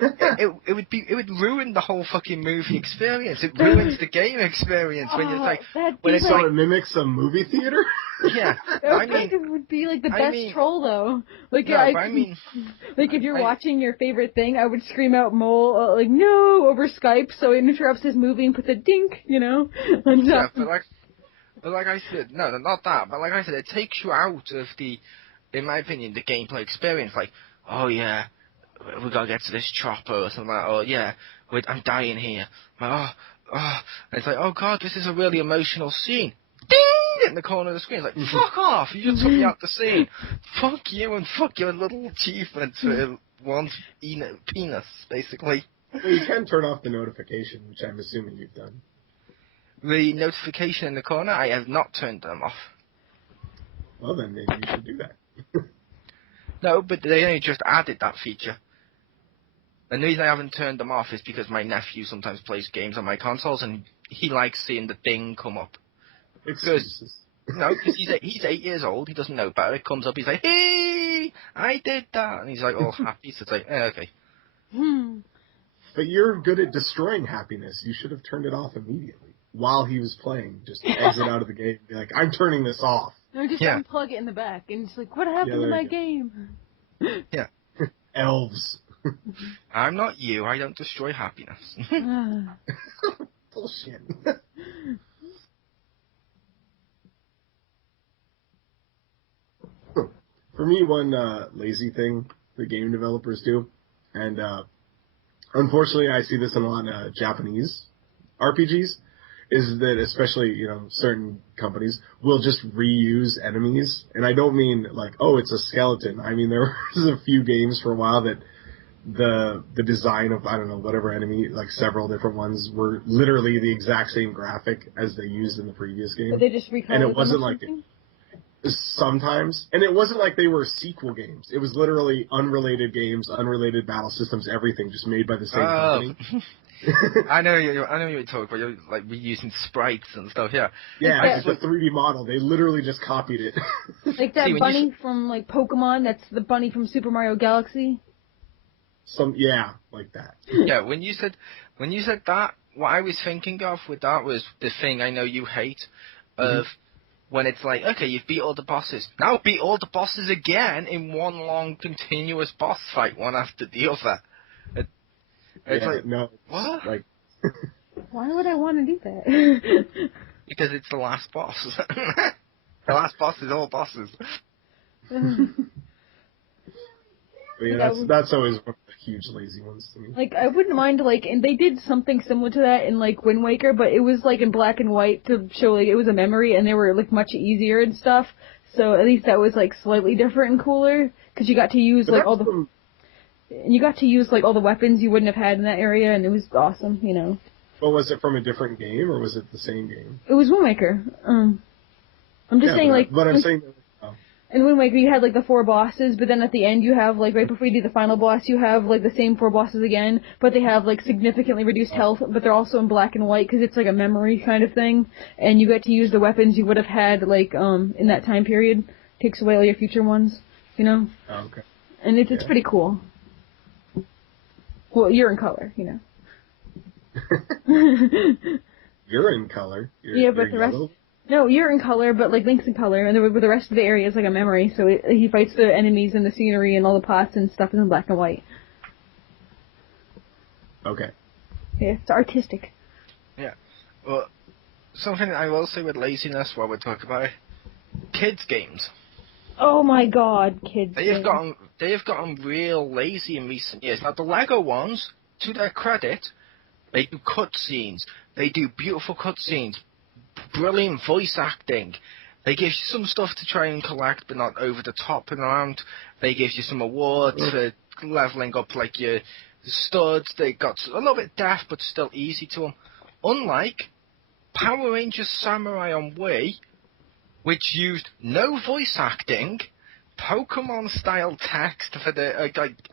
It would ruin the whole fucking movie experience. It ruins the game experience when you're like, when it's it mimics a movie theater. Yeah, it would be the best troll though. If you're watching your favorite thing, I would scream out "Mole" no over Skype, so it interrupts his movie and puts a dink, Yeah, but like I said, no, not that. But like I said, it takes you out of in my opinion, the gameplay experience. Like, oh yeah, we gotta get to this chopper or something like that. Oh yeah, I'm dying here. And it's like, oh god, this is a really emotional scene. Ding! In the corner of the screen. It's like, fuck off! You just took me out the scene. Fuck you and fuck your little achievement for one penis, basically. Well, you can turn off the notification, which I'm assuming you've done. The notification in the corner, I have not turned them off. Well, then maybe you should do that. No, but they only just added that feature. And the reason I haven't turned them off is because my nephew sometimes plays games on my consoles, and he likes seeing the ding come up. Excuses. Because he's 8 years old, he doesn't know about it. It comes up, he's like, hey, I did that. And he's like, all happy, so it's like, okay. But you're good at destroying happiness. You should have turned it off immediately while he was playing. Just exit out of the game and be like, I'm turning this off. No, just unplug it in the back. And it's like, what happened to my game? Yeah. Elves. I'm not you, I don't destroy happiness. Bullshit. For me, one lazy thing the game developers do, and unfortunately I see this in a lot of Japanese RPGs, is that especially, certain companies will just reuse enemies. And I don't mean it's a skeleton. I mean, there was a few games for a while that the design of, I don't know, whatever enemy, several different ones, were literally the exact same graphic as they used in the previous game. But they just recolored and it wasn't them or something? Sometimes. And it wasn't like they were sequel games. It was literally unrelated games, unrelated battle systems, everything just made by the same company. I know you're talking about. You're like reusing sprites and stuff. Yeah. Yeah, it's a 3D model. They literally just copied it. Like that bunny from like Pokemon. That's the bunny from Super Mario Galaxy. Like that. Yeah, when you said that, what I was thinking of with that was the thing I know you hate of when it's like, okay, you've beat all the bosses. Now beat all the bosses again in one long continuous boss fight, one after the other. It's like, no, what? Like, why would I want to do that? Because it's the last boss. The last boss is all bosses. yeah, that's always one of the huge lazy ones to me. Like, I wouldn't mind, like, and they did something similar to that in, like, Wind Waker, but it was, like, in black and white to show, like, it was a memory, and they were, like, much easier and stuff. So at least that was, like, slightly different and cooler, because you got to use, like, all the... And you got to use, like, all the weapons you wouldn't have had in that area, and it was awesome, you know. Well, was it from a different game, or was it the same game? It was Wind Waker. I'm just saying, like... But I'm saying... In Wind Waker, you had, like, the 4 bosses, but then at the end you have, like, right before you do the final boss, you have, like, the same 4 bosses again, but they have, like, significantly reduced health, but they're also in black and white, because it's, like, a memory kind of thing, and you get to use the weapons you would have had, like, in that time period. Takes away all your future ones, you know? Oh, okay. And it's pretty cool. Well, you're in color, you know. You're in color. But the rest... No, you're in color, but, like, Link's in color, and the rest of the area is, like, a memory, so he fights the enemies and the scenery and all the plots and stuff is in black and white. Okay. Yeah, it's artistic. Yeah. Well, something I will say with laziness while we're talking about it, kids' games. Oh my god, kids. They have gotten real lazy in recent years. Now the Lego ones, to their credit, they do cutscenes. They do beautiful cutscenes, brilliant voice acting. They give you some stuff to try and collect, but not over the top and around. They give you some awards for leveling up like your studs. They got a little bit daft, but still easy to them. Unlike Power Rangers Samurai on Wii, which used no voice acting, Pokemon-style text for the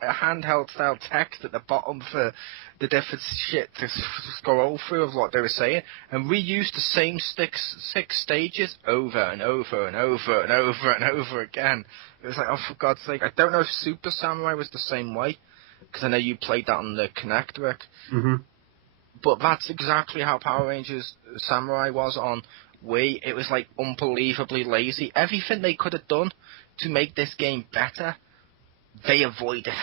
handheld-style text at the bottom for the different shit to scroll through of what they were saying, and reused the same 6 stages over and over and over and over and over again. It was like, oh, for God's sake. I don't know if Super Samurai was the same way, because I know you played that on the Kinect, Rick. Mm-hmm. But that's exactly how Power Rangers Samurai was on Wii. It was like unbelievably lazy. Everything they could have done to make this game better, they avoided.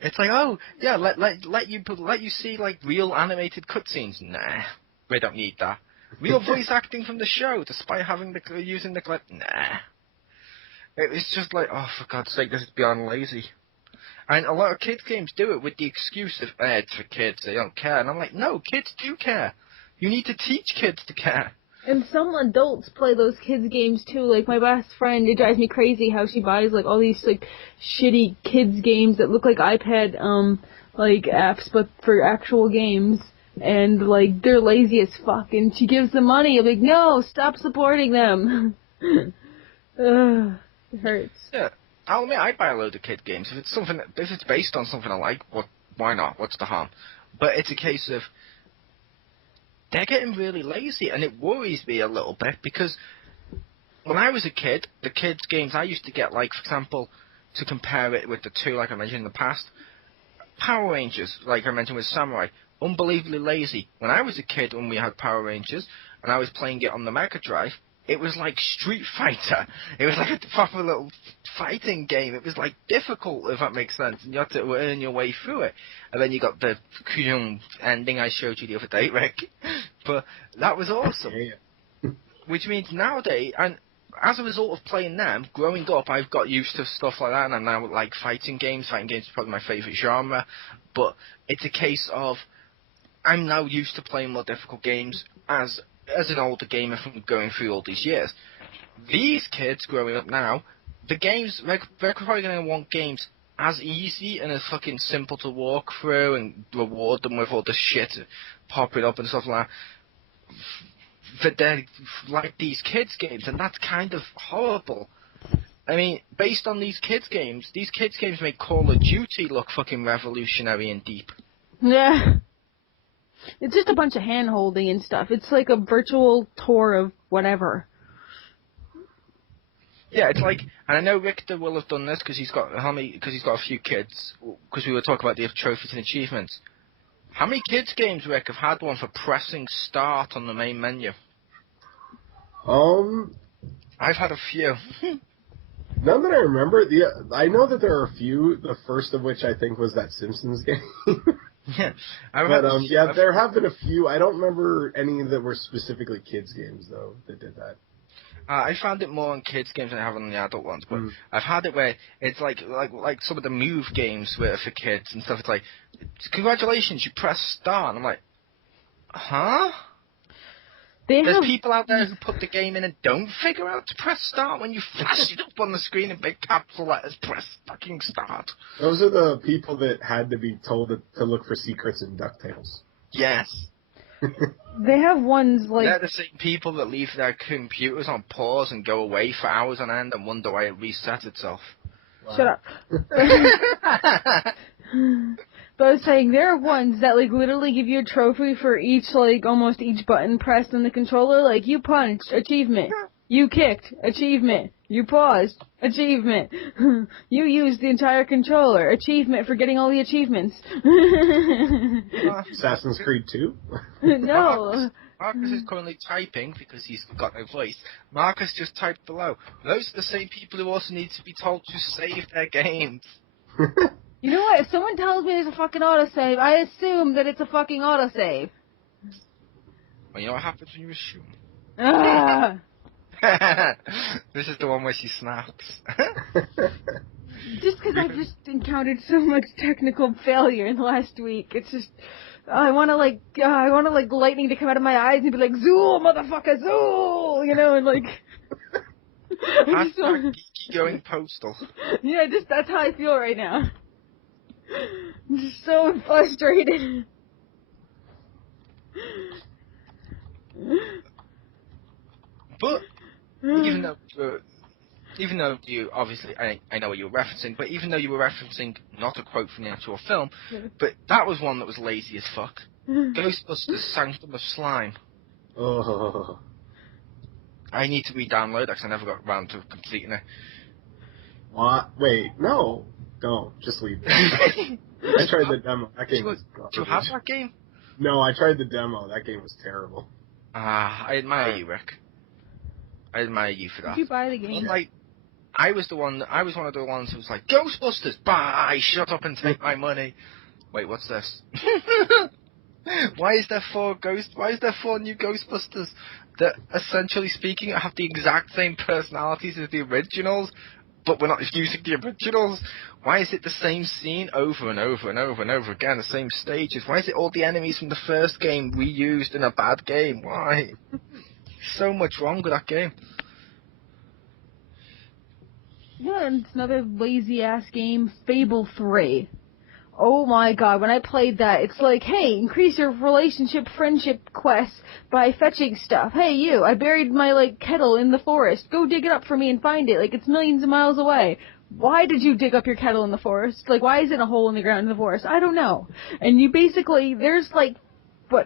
It's like, oh yeah, let you see like real animated cutscenes. Nah, we don't need that. Real voice acting from the show, despite using the clip. Nah. It was just like, oh, for God's sake, this is beyond lazy. And a lot of kids games do it with the excuse of, it's for kids, they don't care. And I'm like, no, kids do care. You need to teach kids to care. And some adults play those kids games too. Like my best friend, it drives me crazy how she buys like all these like shitty kids games that look like iPad like apps but for actual games. And like they're lazy as fuck and she gives them money. I'm like, no, stop supporting them. It hurts. Yeah. I'll admit I'd buy a load of kid games. If it's based on something I like, why not? What's the harm? But it's a case of they're getting really lazy, and it worries me a little bit, because when I was a kid, the kids' games I used to get, like, for example, to compare it with the two, like I mentioned in the past, Power Rangers, like I mentioned with Samurai, unbelievably lazy. When I was a kid, when we had Power Rangers, and I was playing it on the Mega Drive, it was like Street Fighter. It was like a proper little fighting game. It was like difficult, if that makes sense. And you had to earn your way through it. And then you got the ending I showed you the other day, Rick. But that was awesome. Yeah. Which means nowadays, and as a result of playing them, growing up, I've got used to stuff like that. And I now like fighting games. Fighting games is probably my favourite genre. But it's a case of I'm now used to playing more difficult games as an older gamer from going through all these years. These kids growing up now, the games, they're probably going to want games as easy and as fucking simple to walk through and reward them with all the shit popping up and stuff like that. that they're like these kids games, and that's kind of horrible. I mean, based on these kids games make Call of Duty look fucking revolutionary and deep. Yeah. It's just a bunch of hand-holding and stuff. It's like a virtual tour of whatever. Yeah, it's like, and I know Richter will have done this because he's got a few kids. Because we were talking about the trophies and achievements. How many kids games, Rick, have had one for pressing start on the main menu? I've had a few. None that I remember. I know that there are a few. The first of which I think was that Simpsons game. Yeah, there have been a few. I don't remember any that were specifically kids games though that did that. I found it more on kids games than I have on the adult ones, but I've had it where it's like some of the move games where for kids and stuff. It's like, congratulations, you press start. And I'm like, huh? There's people out there who put the game in and don't figure out to press start when you flash it up on the screen in big capital letters. Press fucking start. Those are the people that had to be told to look for secrets in DuckTales. Yes. They have ones like... They're the same people that leave their computers on pause and go away for hours on end and wonder why it resets itself. Wow. Shut up. But I was saying, there are ones that, like, literally give you a trophy for each, like, almost each button pressed in the controller. Like, you punched, achievement. You kicked, achievement. You paused, achievement. You used the entire controller, achievement for getting all the achievements. Assassin's Creed 2? No. Marcus is currently typing because he's got no voice. Marcus just typed below. Those are the same people who also need to be told to save their games. You know what? If someone tells me there's a fucking autosave, I assume that it's a fucking autosave. Well, you know what happens when you assume? Ah. This is the one where she snaps. Just because I've just encountered so much technical failure in the last week, it's just... I want to lightning to come out of my eyes and be like, Zool, motherfucker, Zool! You know, and like... Hashtag geeky going postal. Yeah, that's how I feel right now. I'm just so frustrated. But even though you obviously, I know what you were referencing, but even though you were referencing not a quote from the actual film, but that was one that was lazy as fuck. Ghostbusters Sanctum of Slime. Oh. I need to re-download that because I never got around to completing it. What? Wait, no. Don't. Just leave it. I tried the demo. That game was garbage. Do you have that game? No, I tried the demo. That game was terrible. I admire you, Rick. I admire you for that. Did you buy the game? Like, I was one of the ones who was like, Ghostbusters, bye, shut up and take my money. Wait, what's this? Why is there four new Ghostbusters that, essentially speaking, have the exact same personalities as the originals, but we're not using the originals? Why is it the same scene over and over and over and over again, the same stages? Why is it all the enemies from the first game reused in a bad game? Why? So much wrong with that game. Yeah, and it's another lazy-ass game, Fable 3. Oh my god, when I played that, it's like, hey, increase your relationship friendship quests by fetching stuff. Hey, you, I buried my, like, kettle in the forest. Go dig it up for me and find it. Like, it's millions of miles away. Why did you dig up your kettle in the forest? Like, why is it a hole in the ground in the forest? I don't know. And you basically, there's, like,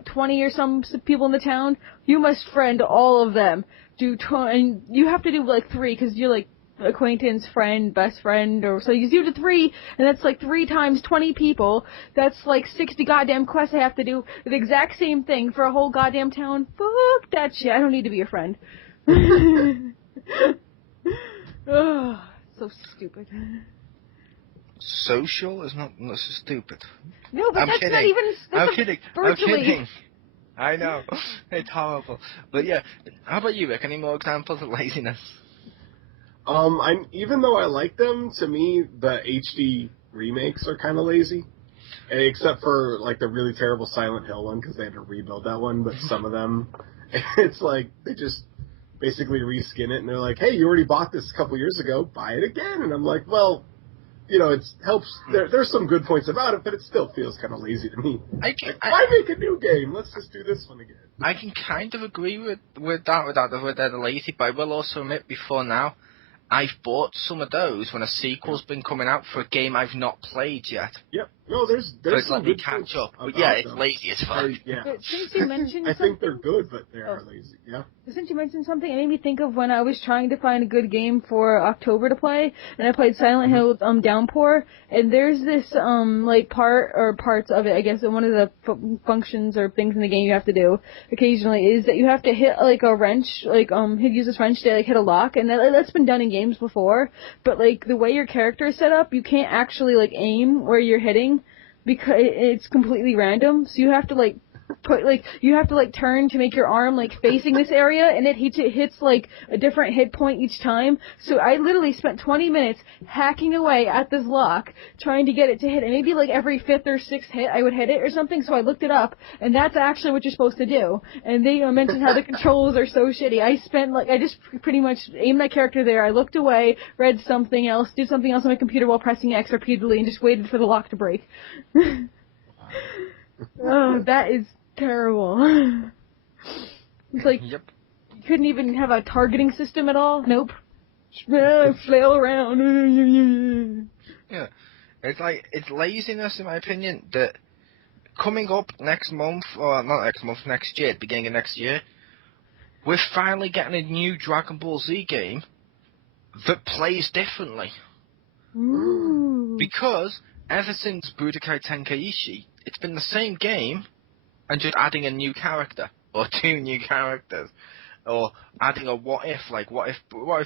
20 or some people in the town? You must friend all of them. And you have to do, like, 3, because you're, like, acquaintance, friend, best friend, or so you do to 3, and that's like 3 times 20 people. That's like 60 goddamn quests I have to do the exact same thing for a whole goddamn town. Fuck that shit. I don't need to be your friend. Oh, so stupid. Social is not so stupid. No, but I'm that's kidding. not even. I'm kidding. Virtually. I'm kidding. I know. It's horrible. But yeah, how about you, Rick? Any more examples of laziness? Even though I like them, to me, the HD remakes are kind of lazy. Except for, like, the really terrible Silent Hill one, because they had to rebuild that one, but some of them, it's like, they just basically reskin it, and they're like, hey, you already bought this a couple years ago, buy it again. And I'm like, well, it helps. There's some good points about it, but it still feels kind of lazy to me. Why make a new game? Let's just do this one again. I can kind of agree with the lazy, but I will also admit before now, I've bought some of those when a sequel's been coming out for a game I've not played yet. Yep. No, there's some good catch up. But it's them. lazy as fuck. But since you mentioned I think they're good, but they are lazy. Yeah. Since you mentioned something, it made me think of when I was trying to find a good game for October to play, and I played Silent Hill Downpour, and there's this parts of it, I guess, one of the functions or things in the game you have to do occasionally is that you have to hit like a wrench, use this wrench to like hit a lock, and that's been done in games before, but like the way your character is set up, you can't actually like aim where you're hitting because it's completely random, so you have to turn to make your arm like facing this area, and it hits like a different hit point each time. So I literally spent 20 minutes hacking away at this lock trying to get it to hit, and maybe like every 5th or 6th hit I would hit it or something. So I looked it up, and that's actually what you're supposed to do. And they mentioned how the controls are so shitty. I just pretty much aimed my character there. I looked away, read something else, did something else on my computer while pressing X repeatedly, and just waited for the lock to break. Oh, that is terrible. It's like, you couldn't even have a targeting system at all? Nope. Flail around. Yeah. It's laziness, in my opinion, that coming up next month, or not next month, next year, beginning of next year, we're finally getting a new Dragon Ball Z game that plays differently. Ooh. Because ever since Budokai Tenkaichi, it's been the same game and just adding a new character or 2 new characters, or adding a what if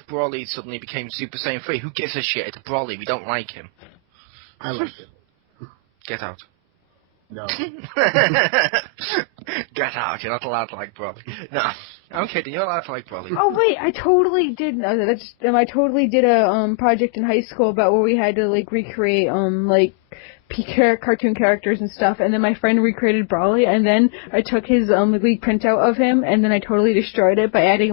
Broly suddenly became Super Saiyan 3? Who gives a shit? It's Broly. We don't like him. I like it. Get out. No. Get out. You're not allowed to like Broly. No. I'm kidding. You're allowed to like Broly. Oh wait, I totally did. I totally did a project in high school about where we had to like recreate cartoon characters and stuff, and then my friend recreated Broly, and then I took his league printout of him, and then I totally destroyed it by adding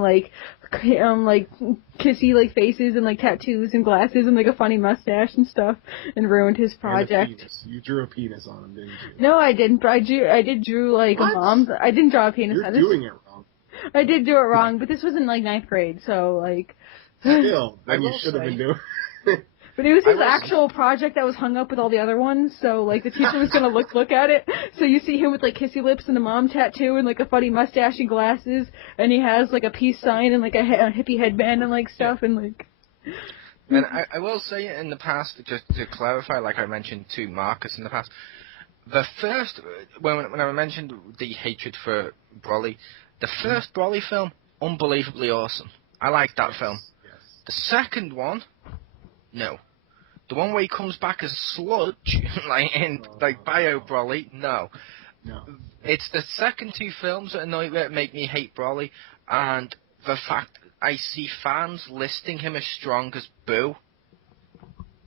kissy like faces and like tattoos and glasses and like a funny mustache and stuff, and ruined his project. You drew a penis on him, didn't you? No, I didn't. But I did drew like what? a mom. I didn't draw a penis. You're doing it wrong. I did do it wrong, but this was in like 9th grade, so like. Still, then you should have been doing. But it was his actual project that was hung up with all the other ones, so, like, the teacher was gonna look at it, so you see him with, like, kissy lips and a mom tattoo and, like, a funny mustache and glasses, and he has, like, a peace sign and, like, a hippie headband and, like, stuff, and, like... And I will say in the past, just to clarify, like I mentioned to Marcus in the past, the first, when I mentioned the hatred for Broly, the first Broly film, unbelievably awesome. I liked that film. Yes. The second one, no. The one where he comes back as sludge, like Bio Broly, no. It's the second 2 films that make me hate Broly, and the fact I see fans listing him as strong as Boo,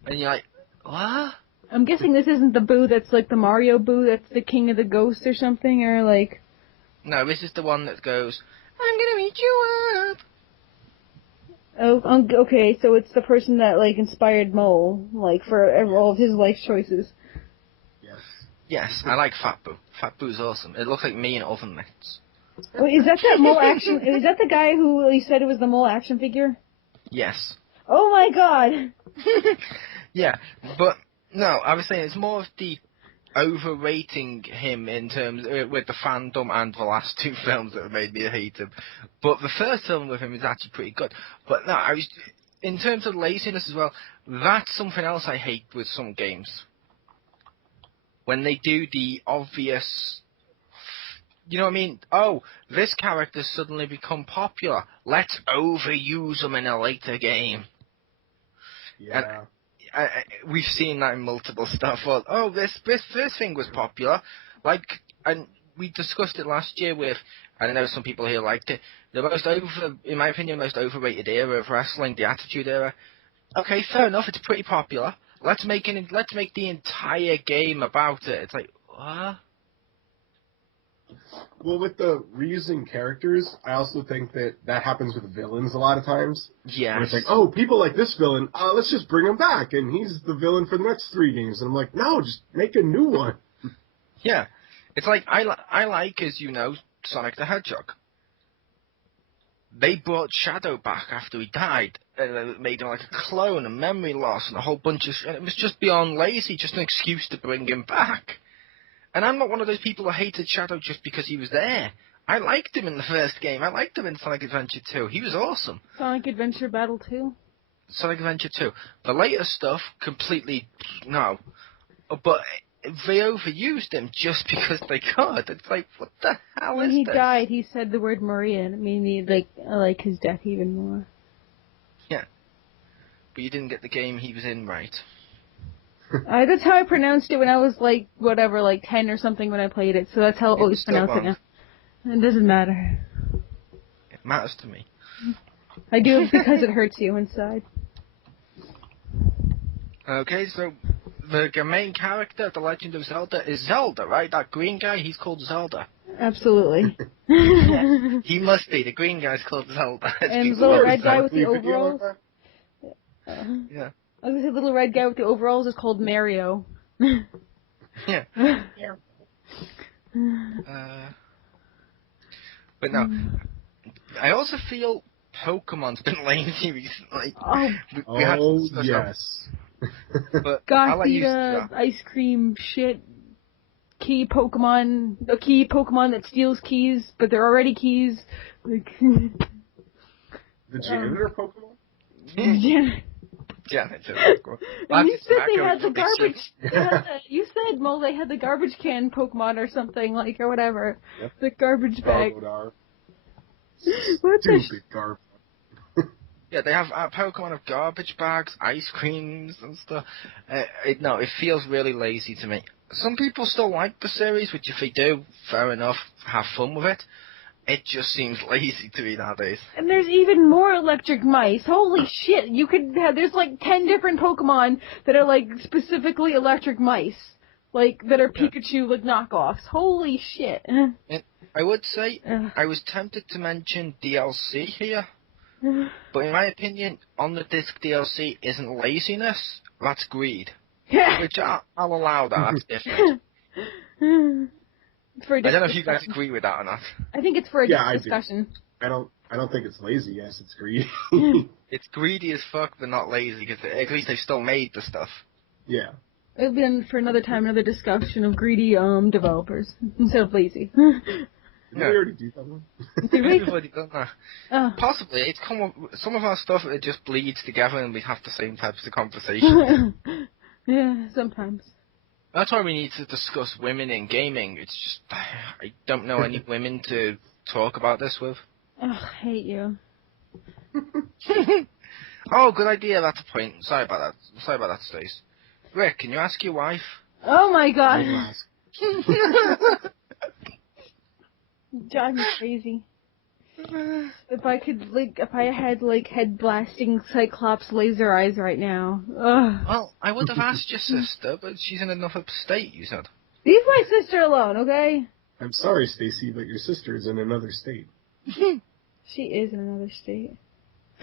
and you're like, what? I'm guessing this isn't the Boo that's like the Mario Boo, that's the king of the ghosts or something, or like... No, this is the one that goes, I'm gonna eat you up. Oh, okay, so it's the person that, like, inspired Mole, like, for all of his life choices. Yes, I like Fat Boo. Fat Boo's awesome. It looks like me in oven mitts. Wait, is that Mole action... Is that the guy who you said it was the Mole action figure? Yes. Oh my god! Yeah, but, no, I was saying it's more of the overrating him in terms with the fandom and the last 2 films that have made me hate him. But the first film with him is actually pretty good. But no, in terms of laziness as well, that's something else I hate with some games. When they do the obvious, you know what I mean? Oh, this character's suddenly become popular. Let's overuse him in a later game. Yeah. And we've seen that in multiple stuff. Well, oh, this thing was popular, and we discussed it last year with, and I know some people here liked it, in my opinion, most overrated era of wrestling, the Attitude Era. Okay, fair enough, it's pretty popular. Let's make the entire game about it. It's like, what? Well, with the reusing characters, I also think that happens with villains a lot of times. Yes. Where it's like, oh, people like this villain, let's just bring him back, and he's the villain for the next 3 games. And I'm like, no, just make a new one. Yeah. It's like, I like, as you know, Sonic the Hedgehog. They brought Shadow back after he died, and made him like a clone, and memory loss, and a whole bunch of and it was just beyond lazy, just an excuse to bring him back. And I'm not one of those people who hated Shadow just because he was there. I liked him in the first game. I liked him in Sonic Adventure 2. He was awesome. Sonic Adventure Battle 2? Sonic Adventure 2. The later stuff, completely, no. But they overused him just because they could. It's like, what the hell when is he this? died, he said the word Maria, and it made me I like his death even more. Yeah. But you didn't get the game he was in right. That's how I pronounced it when I was 10 or something when I played it, so that's how I always pronounce it now. It doesn't matter. It matters to me. I do it because it hurts you inside. Okay, so the main character of The Legend of Zelda is Zelda, right? That green guy, he's called Zelda. Absolutely. Yes, he must be. The green guy's called Zelda. And the little red guy with the overalls? Yeah. I was going to say, the little red guy with the overalls is called Mario. Yeah. But no, I also feel Pokemon's been lazy recently. Oh, yes. But Got the ice cream shit. Key Pokemon that steals keys, but they're already keys. The janitor Pokemon? Yeah. Janitor Pokemon. And you said they had the garbage. You said, Mo, they had the garbage can Pokemon or something, or whatever. Yep. The garbage bag. What Stupid garbage. Yeah, they have Pokemon of garbage bags, ice creams, and stuff. It feels really lazy to me. Some people still like the series, which if they do, fair enough, have fun with it. It just seems lazy to me nowadays. And there's even more electric mice. Holy shit, there's 10 different Pokemon that are specifically electric mice. That are Pikachu knockoffs. Holy shit. And I would say, I was tempted to mention DLC here. But in my opinion, on the disc DLC isn't laziness, that's greed. Which I'll allow that, that's different. I don't know if you guys agree with that or not. I think it's for a discussion. I don't think it's lazy, yes, it's greedy. It's greedy as fuck, but not lazy, because at least they've still made the stuff. Yeah. It'll be for another time, another discussion of greedy developers, instead of lazy. Did we already do that one? We've already done that. Possibly. It's some of our stuff, it just bleeds together and we have the same types of conversations. Yeah, sometimes. That's why we need to discuss women in gaming. It's just, I don't know any women to talk about this with. Ugh, I hate you. Oh, good idea, that's a point. Sorry about that, Stace. Rick, can you ask your wife? Oh my god. Drive me crazy. If I had head blasting Cyclops laser eyes right now. Ugh. Well, I would have asked your sister, but she's in another state, you said. Leave my sister alone, okay? I'm sorry, Stacy, but your sister is in another state. She is in another state.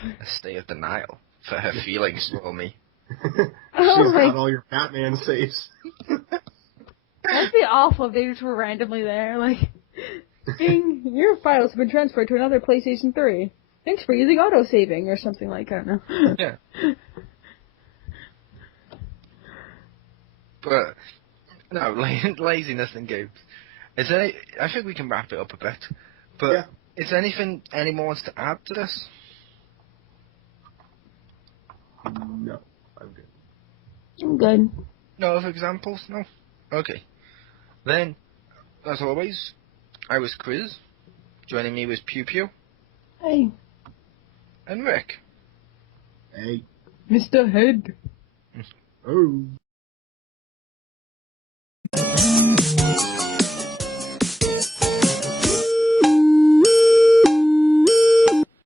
A state of denial for her feelings for me. She's got all your Batman saves. That'd be awful if they just were randomly there, Bing, your files have been transferred to another PlayStation 3. Thanks for using auto-saving, or something I don't know. Yeah. But, no, laziness in games. I think we can wrap it up a bit. But, is there anything anyone wants to add to this? No, I'm good. I'm good. No other examples? No? Okay. Then, as always, I was Chris. Joining me was Pew Pew. Hey. And Rick. Hey. Mr. Head. Oh.